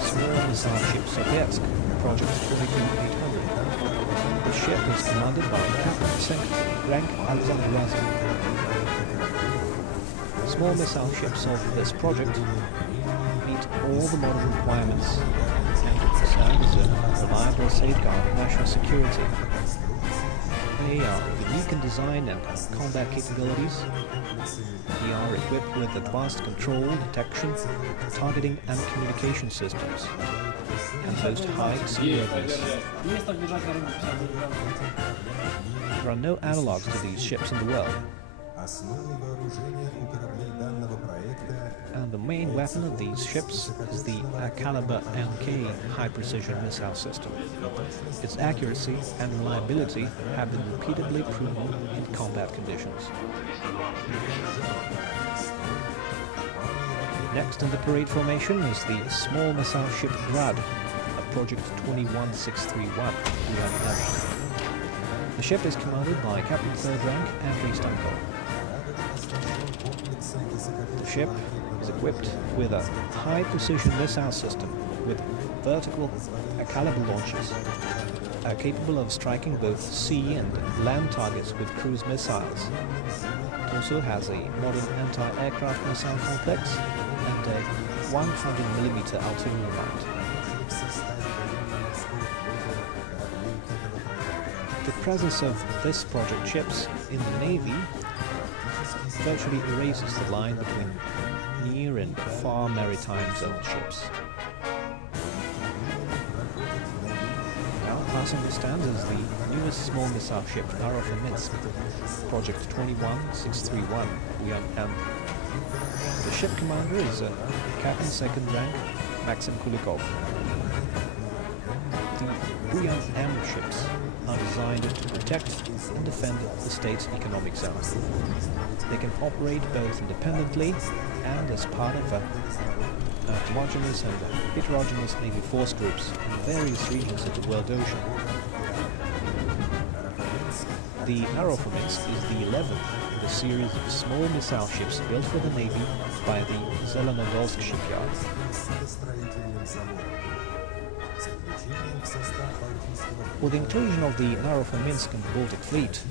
small missile ship Sovietsk, Project 22800. The ship is commanded by Captain 2nd Rank Alexander Razin. Small missile ships of this project meet all the modern requirements and serve as a reliable safeguard of national security. They are unique in design and combat capabilities. They are equipped with advanced control, detection, targeting and communication systems, and boast high seaworthiness. There are no analogues to these ships in the world. And the main weapon of these ships is the Caliber MK high-precision missile system. Its accuracy and reliability have been repeatedly proven in combat conditions. Next in the parade formation is the small missile ship Grad of Project 21631, we have announced. The ship is commanded by Captain 3rd rank Andrei Stanko. The ship is equipped with a high-precision missile system with vertical caliber launchers, capable of striking both sea and land targets with cruise missiles. It also has a modern anti-aircraft missile complex and a 100mm artillery mount. The presence of this project ships in the Navy virtually erases the line between near and far maritime zone ships. Now, passing the stand is the newest small missile ship, Naval Parade, Project 21631, Buyan-M. The ship commander is Captain 2nd rank Maxim Kulikov. The Buyan-M ships are designed to protect and defend the state's economic zone. They can operate both independently and as part of homogeneous and heterogeneous Navy force groups in various regions of the world ocean. The Narofominsk is the 11th in a series of small missile ships built for the Navy by the Zelenodolsk shipyard. With the inclusion of the Narofominsk in the Baltic Fleet,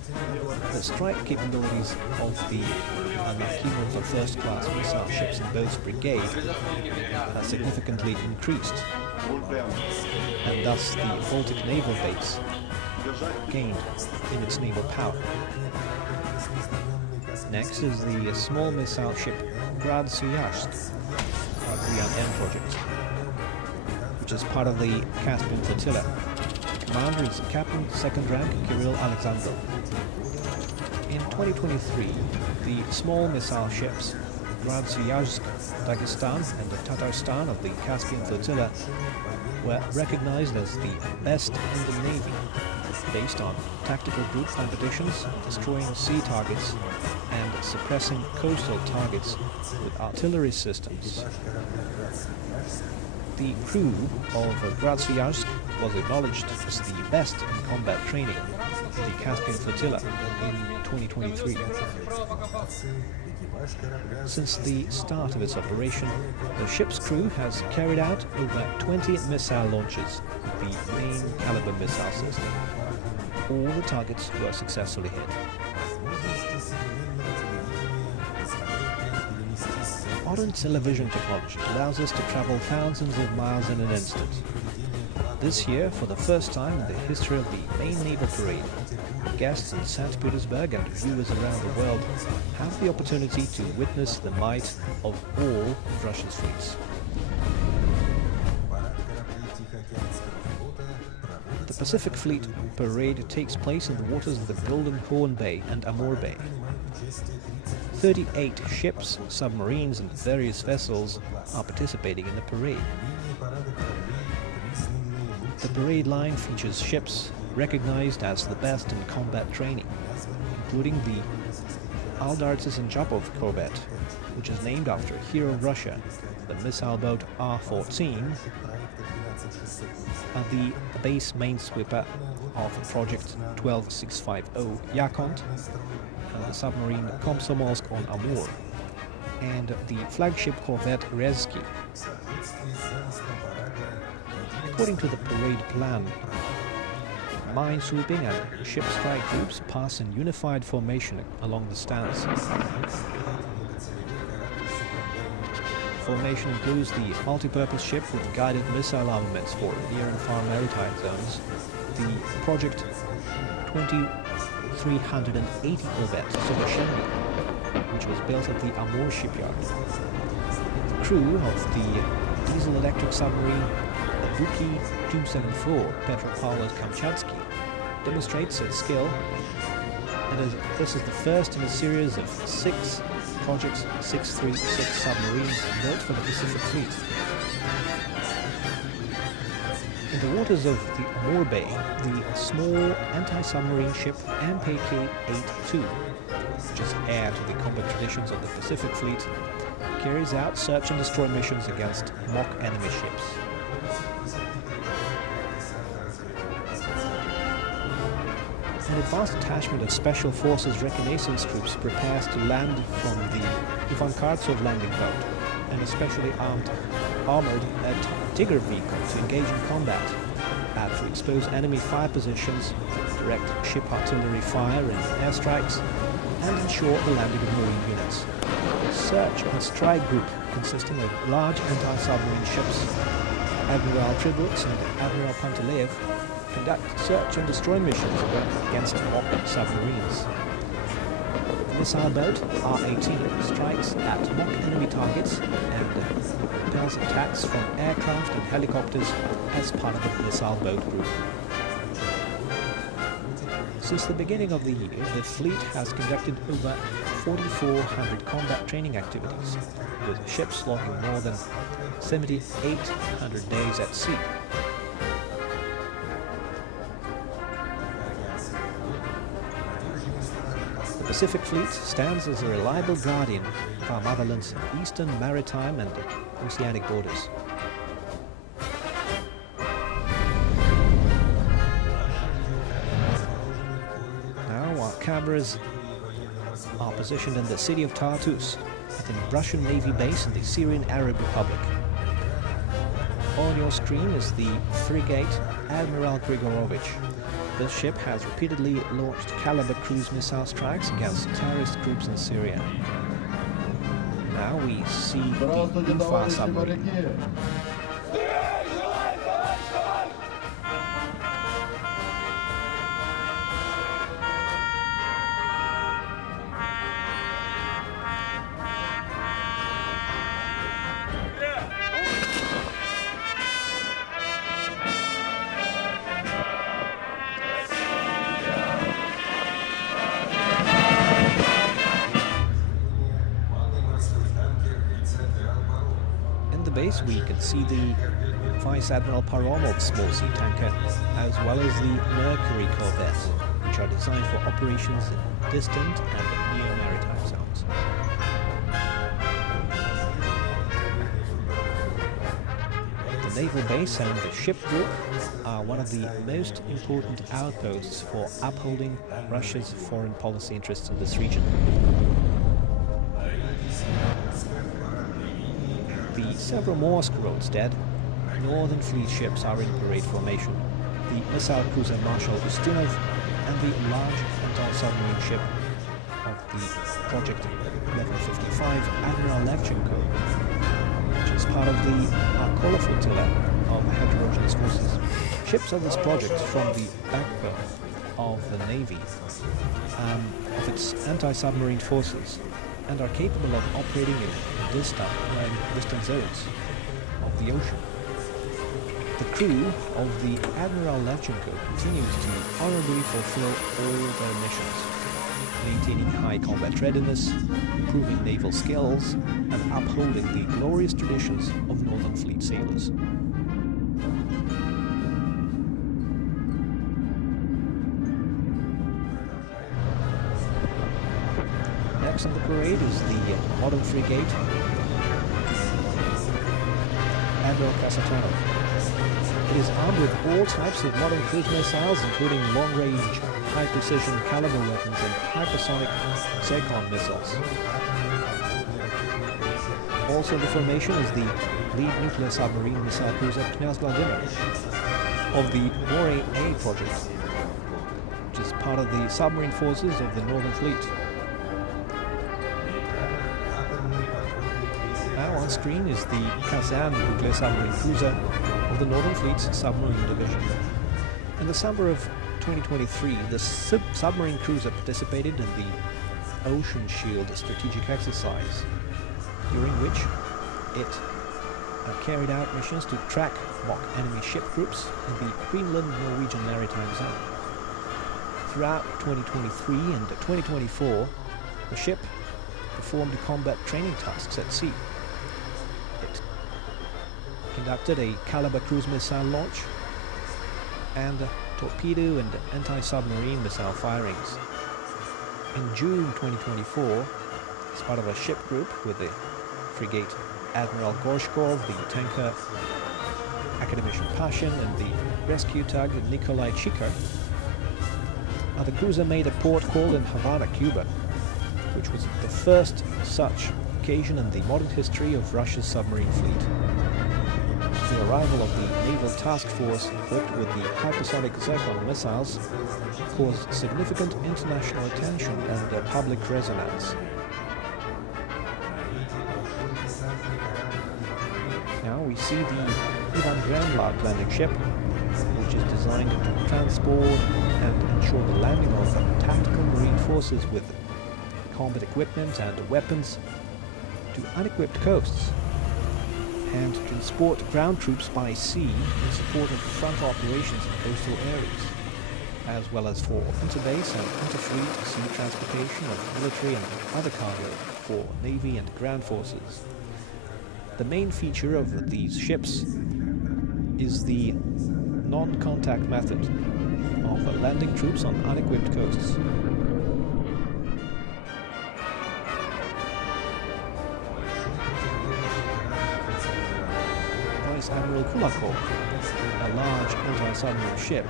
the strike capabilities of the Kiev of first-class missile ships in both brigades have significantly increased, and thus the Baltic naval base gained in its naval power. Next is the small missile ship Grad Syazhsk, Buyan-M project, which is part of the Caspian flotilla. Commander is Captain 2nd rank Kirill Alexandrov. In 2023, the small missile ships Grad Syazhsk, Dagestan and Tatarstan of the Caspian flotilla were recognized as the best in the Navy, based on tactical group competitions, destroying sea targets and suppressing coastal targets with artillery systems. The crew of Grad Syazhsk was acknowledged as the best in combat training in the Caspian flotilla in 2023. Since the start of its operation, the ship's crew has carried out over 20 missile launches with the main caliber missile system. All the targets were successfully hit. Modern television technology allows us to travel thousands of miles in an instant. This year, for the first time in the history of the main naval parade, guests in St Petersburg and viewers around the world have the opportunity to witness the might of all of Russia's fleets. The Pacific Fleet Parade takes place in the waters of the Golden Horn Bay and Amur Bay. 38 ships, submarines and various vessels are participating in the parade. The parade line features ships recognized as the best in combat training, including the Aldar-Tsyantchapov corvette, which is named after a hero of Russia, the missile boat R-14, the base minesweeper of Project 12650 Yakhont, the submarine Komsomolsk on Amur, and the flagship corvette Rezki. According to the parade plan, minesweeping and ship strike groups pass in unified formation along the stands. Formation includes the multi-purpose ship with guided missile armaments for near and far maritime zones, the Project 2380 corvette Sochi, which was built at the Amur shipyard. The crew of the diesel-electric submarine Vuki 274 Petropavlovsk Kamchatsky demonstrates its skill, and this is the first in a series of 6 Project 636 submarines built for the Pacific Fleet. In the waters of the Amur Bay, the small anti-submarine ship MPK-82, which is heir to the combat traditions of the Pacific Fleet, carries out search and destroy missions against mock enemy ships. An advanced detachment of Special Forces reconnaissance troops prepares to land from the Ivan Kartsov landing boat, an especially armored Tiger vehicle to engage in combat, to expose enemy fire positions, direct ship artillery fire and airstrikes, and ensure the landing of mooring units. A search and strike group consisting of large anti-submarine ships, Admiral Tributz and Admiral Panteleev, conduct search and destroy missions against mock submarines. The missile boat R-18 strikes at mock enemy targets and repels attacks from aircraft and helicopters as part of the missile boat group. Since the beginning of the year, the fleet has conducted over 4,400 combat training activities, with ships logging more than 7,800 days at sea. The Pacific Fleet stands as a reliable guardian of our motherland's eastern maritime and oceanic borders. Now our cameras are positioned in the city of Tartus, at the Russian Navy base in the Syrian Arab Republic. On your screen is the frigate Admiral Grigorovich. This ship has repeatedly launched Caliber cruise missile strikes against terrorist groups in Syria. Now we see the Ufa submarine. Base, we can see the Vice Admiral Paromov small sea tanker, as well as the Mercury corvette, which are designed for operations in distant and near maritime zones. The naval base and the ship group are one of the most important outposts for upholding Russia's foreign policy interests in this region. The several Morsk roadstead Northern Fleet ships are in parade formation. The missile cruiser Marshal Ustinov and the large anti-submarine ship of the Project 1155 Admiral Levchenko, which is part of the Arkola flotilla of heterogeneous forces. Ships of this project form the backbone of the Navy, of its anti-submarine forces, and are capable of operating in distant zones of the ocean. The crew of the Admiral Levchenko continues to honorably fulfill all their missions, maintaining high combat readiness, improving naval skills, and upholding the glorious traditions of Northern Fleet sailors. Next on the parade is the modern frigate Admiral Kruzenstern. It is armed with all types of modern cruise missiles, including long-range, high-precision caliber weapons and hypersonic Zircon missiles. Also in the formation is the lead nuclear submarine missile cruiser Knyaz Vladimir of the Moray A project, which is part of the submarine forces of the Northern Fleet. Now on screen is the Kazan nuclear submarine cruiser of the Northern Fleet's submarine division. In the summer of 2023, the submarine cruiser participated in the Ocean Shield strategic exercise, during which it carried out missions to track mock enemy ship groups in the Greenland-Norwegian maritime zone. Throughout 2023 and 2024, the ship performed combat training tasks at sea. It conducted a Caliber cruise missile launch and torpedo and anti-submarine missile firings. In June 2024, as part of a ship group with the frigate Admiral Gorshkov, the tanker Academician Pashin, and the rescue tug Nikolai Chikar, at the cruiser made a port called in Havana, Cuba, which was the first such occasion in the modern history of Russia's submarine fleet. The arrival of the Naval Task Force equipped with the hypersonic Zircon missiles caused significant international attention and public resonance. Now we see the Ivan Granlard landing ship, which is designed to transport and ensure the landing of tactical marine forces with combat equipment and weapons to unequipped coasts, and to transport ground troops by sea in support of front operations in coastal areas, as well as for interbase and interfleet sea transportation of military and other cargo for Navy and ground forces. The main feature of these ships is the non-contact method of landing troops on unequipped coasts. Vice Admiral Kulakov, a large anti-submarine ship,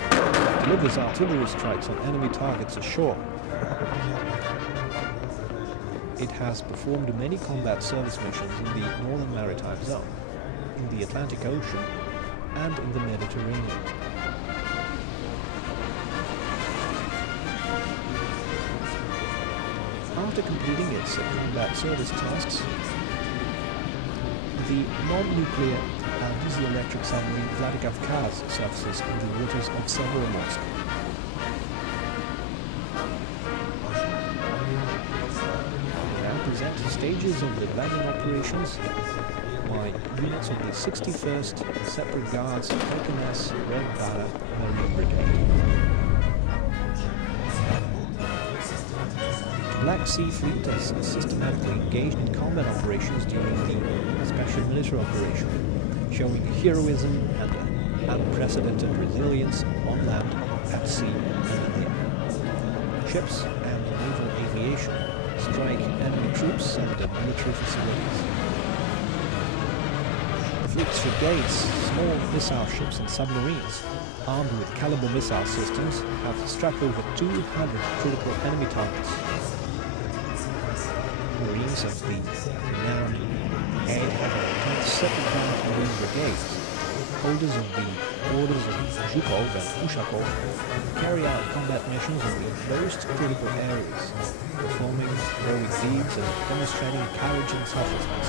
delivers artillery strikes on enemy targets ashore. It has performed many combat service missions in the Northern Maritime Zone, in the Atlantic Ocean, and in the Mediterranean. After completing its combat service tasks, the non-nuclear diesel-electric submarine Vladikavkaz surfaces in the waters of Ceremonial. Present stages of the landing operations by units of the 61st Separate Guards HMS Red Marine Brigade. The Black Sea Fleet is systematically engaged in combat operations during the Special Military Operation, showing heroism and unprecedented resilience on land, at sea, and in the air. Ships and naval aviation strike enemy troops and military facilities. The fleet's brigades, small missile ships and submarines, armed with caliber missile systems, have struck over 200 critical enemy targets. Marines of the renowned 827th Marine Brigade, holders of the orders of Zhukov and Ushakov, carry out combat missions in the most critical areas, performing heroic deeds and demonstrating courage and selflessness.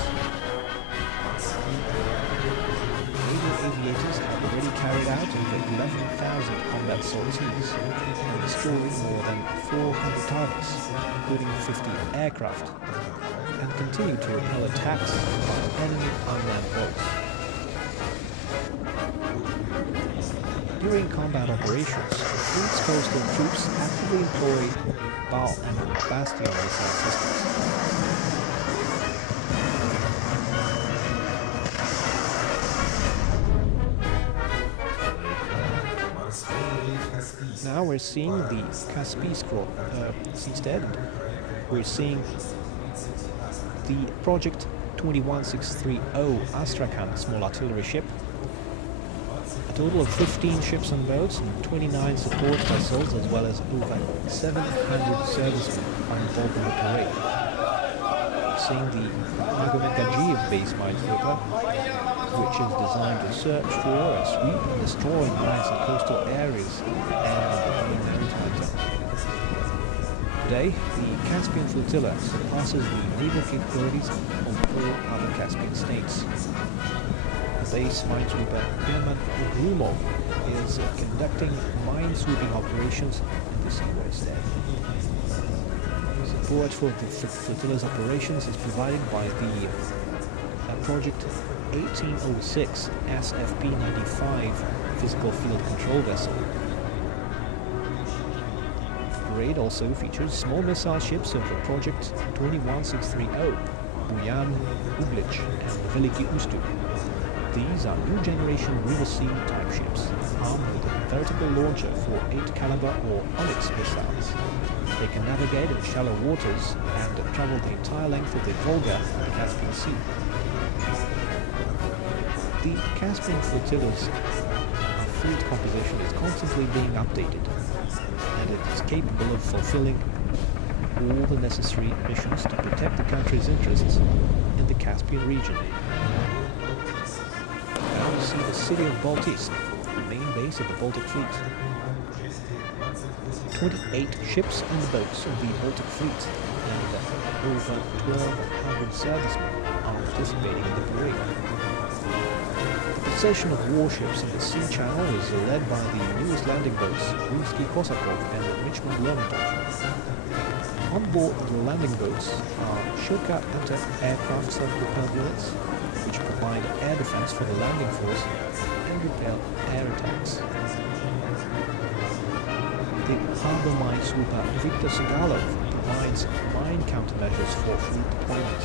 Naval aviators have already carried out over 11,000 combat sorties and destroyed more than 400 targets, including 50 aircraft, and continue to repel attacks by enemy unmanned boats. During combat operations, the fleet's coastal troops actively employ bow and bastion missile systems. Now we're seeing the Caspian instead. We're seeing the Project 21630 Astrakhan small artillery ship. A total of 15 ships and boats and 29 support vessels, as well as over 700 servicemen are involved in the parade. Seeing the Magomedgajiyev base minesweeper, which is designed to search for, sweep and destroy mines in coastal areas and in the maritime zone. Today, the Caspian flotilla surpasses the naval capabilities of all other Caspian states. Base minesweeper German Grumov is conducting mine-sweeping operations in the seaway state. Support for the flotilla's operations is provided by the Project 1806 SFP-95 physical field control vessel. The parade also features small missile ships of the Project 21630, Buyan, Uglich, and Veliki Ustyu. These are new generation River Sea type ships, armed with a vertical launcher for 8 caliber or Onyx missiles. They can navigate in shallow waters and travel the entire length of the Volga and the Caspian Sea. The Caspian flotilla's fleet composition is constantly being updated, and it is capable of fulfilling all the necessary missions to protect the country's interests in the Caspian region. Now we see the city of Baltisk, the main base of the Baltic Fleet. 28 ships and boats of the Baltic Fleet and over 1,200 servicemen are participating in the parade. The procession of warships in the sea channel is led by the newest landing boats, Ruski Kosakov and Richmond Lomtov. On board the landing boats are Shilka anti-aircraft self-propelled units, which provide air defense for the landing force and repel air attacks. The harbour minesweeper Viktor Sigalov provides mine countermeasures for fleet deployment.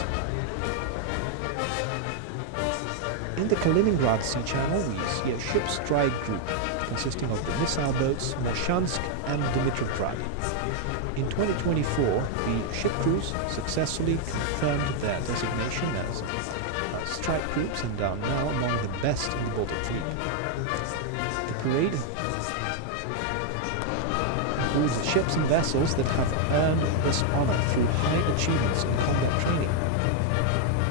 In the Kaliningrad Sea Channel, we see a ship strike group consisting of the missile boats Moshansk and Dmitrovgrad. In 2024, the ship crews successfully confirmed their designation as strike groups and are now among the best in the Baltic Fleet. The parade includes ships and vessels that have earned this honor through high achievements in combat training,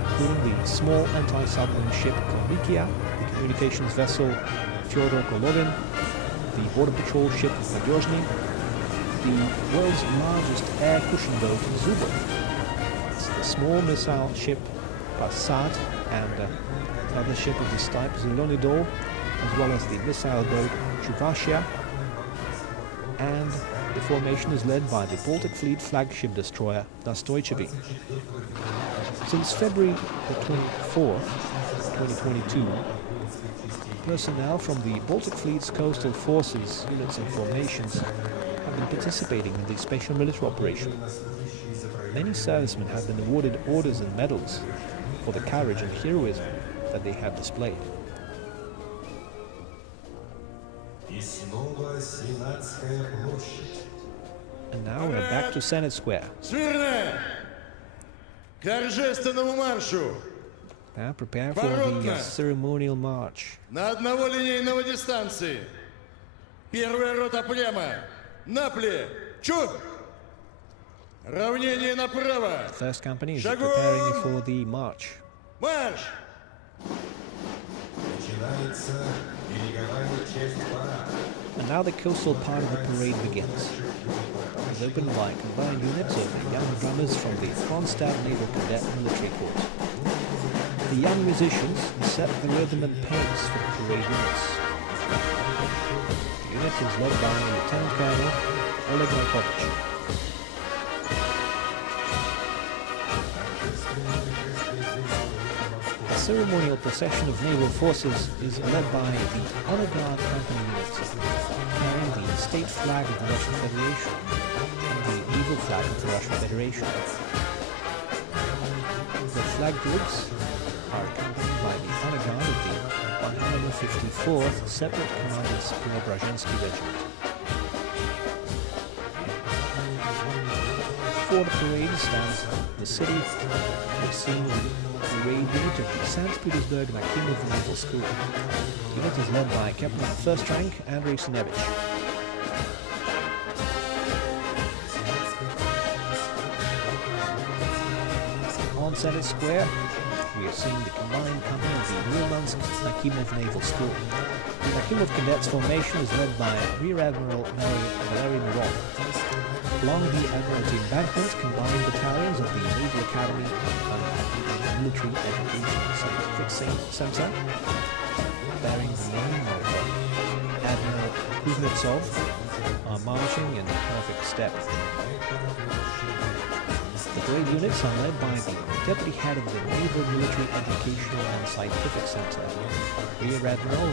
including the small anti-submarine ship Kalmykia, the communications vessel Fyodor Golovin, the border patrol ship Nadezhny, the world's largest air cushion boat Zubov, the small missile ship Passat, and another ship of this type Zelonidol, as well as the missile boat Chuvashia, and the formation is led by the Baltic Fleet flagship destroyer Dostoyevsky. Since February the 24th, 2022, personnel from the Baltic Fleet's coastal forces, units and formations have been participating in the special military operation. Many servicemen have been awarded orders and medals for the courage and heroism that they have displayed. And now we're back to Senate Square. Now prepare for the ceremonial march. На одного линейного дистанции. Первая рота прямо. Напли. Чу! Равнение направо. The first company is preparing for the march. Марш! And now the coastal part of the parade begins. It is opened by combined units of young drummers from the Kronstadt Naval Cadet Military Corps. The young musicians set the rhythm and pace for the parade units. The unit is led by Lieutenant Colonel Oleg Markovich. The ceremonial procession of naval forces is led by the Honor Guard Company units, carrying the state flag of the Russian Federation and the naval flag of the Russian Federation. The flag groups are accompanied by the Honor Guard of the 154th Separate Commanders Preobrazhensky Regiment. Before the parade stands the city, we've seen the parade unit of the St Petersburg Nakimov Naval School. The unit is led by Captain First Rank Andrei Sinevich. On Senate Square, we are seeing the combined company of the Murmansk Nakimov Naval School. The Nakimov Cadets formation is led by Rear Admiral Valery Miron. Along the Admiralty embankment, combined battalions of the Naval Academy and Military Education Scientific Center, bearing the name of Admiral Kuznetsov, are marching in perfect step. The parade units are led by the Deputy Head of the Naval Military Education and Scientific Center, Rear Admiral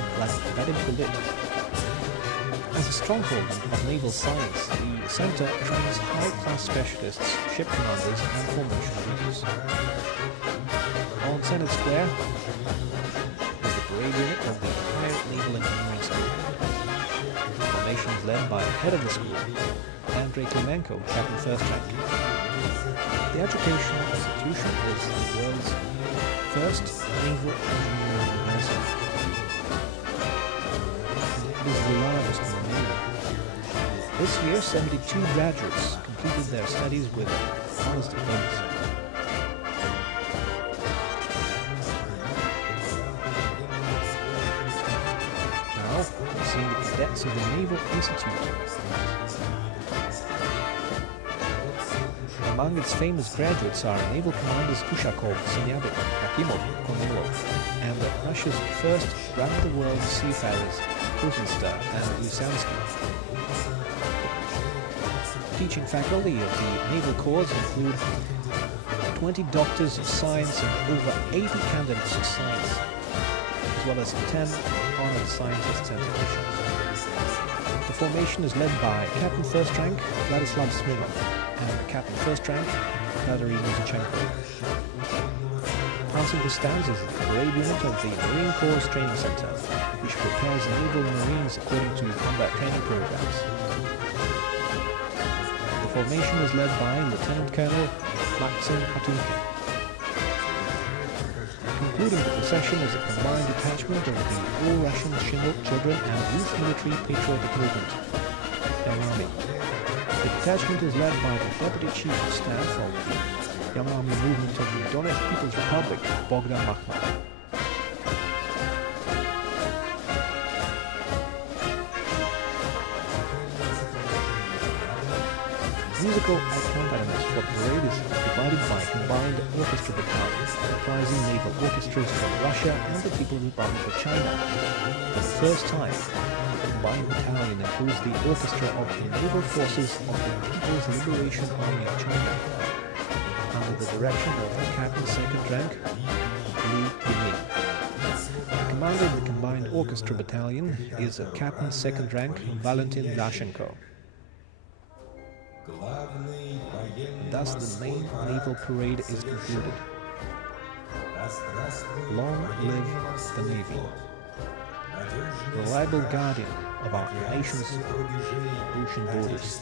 Vadim Kulit. As a stronghold of naval science, the center trains high-class specialists, ship commanders, and formation leaders. On Senate Square is the parade unit of the Higher Naval Engineering School. The formation is led by the head of the school, Andrei Klimenko, Captain First Rank. The educational institution is the world's first naval engineering university. It is the largest in the This year, 72 graduates completed their studies with honors diplomas. Now, we're seeing the cadets of the Naval Institute. Among its famous graduates are Naval Commanders Ushakov, Sinyabin, Akimov, Kornilov, and Russia's first round-the-world seafarers Kruzenstern and Lysansky. Teaching faculty of the Naval Corps include 20 doctors of science and over 80 candidates of science, as well as 10 honored scientists and technicians. The formation is led by Captain First Rank Vladislav Smirnov and Captain First Rank Valery Muzichenko. Passing the stands is the parade unit of the Marine Corps Training Center, which prepares naval marines according to combat training programs. The formation is led by Lieutenant Colonel Maxim Hatunkin. Concluding the procession is a combined detachment of the All-Russian Children and Youth Military Patriotic Movement, Young Army. The detachment is led by the Deputy Chief of Staff of the Young Army Movement of the Donetsk People's Republic, Bogdan Makhmov. Musical accompaniment for the parade is divided by combined orchestra battalions, comprising naval orchestras from Russia and the People's Republic of China. For the first time, the combined battalion includes the orchestra of the naval forces of the People's Liberation Army of China, under the direction of Captain Second Rank Li Yiming. The commander of the combined orchestra battalion is Captain Second Rank Valentin Dashenko. Thus, the main naval parade is concluded. Long live the Navy, reliable guardian of our nation's ocean borders.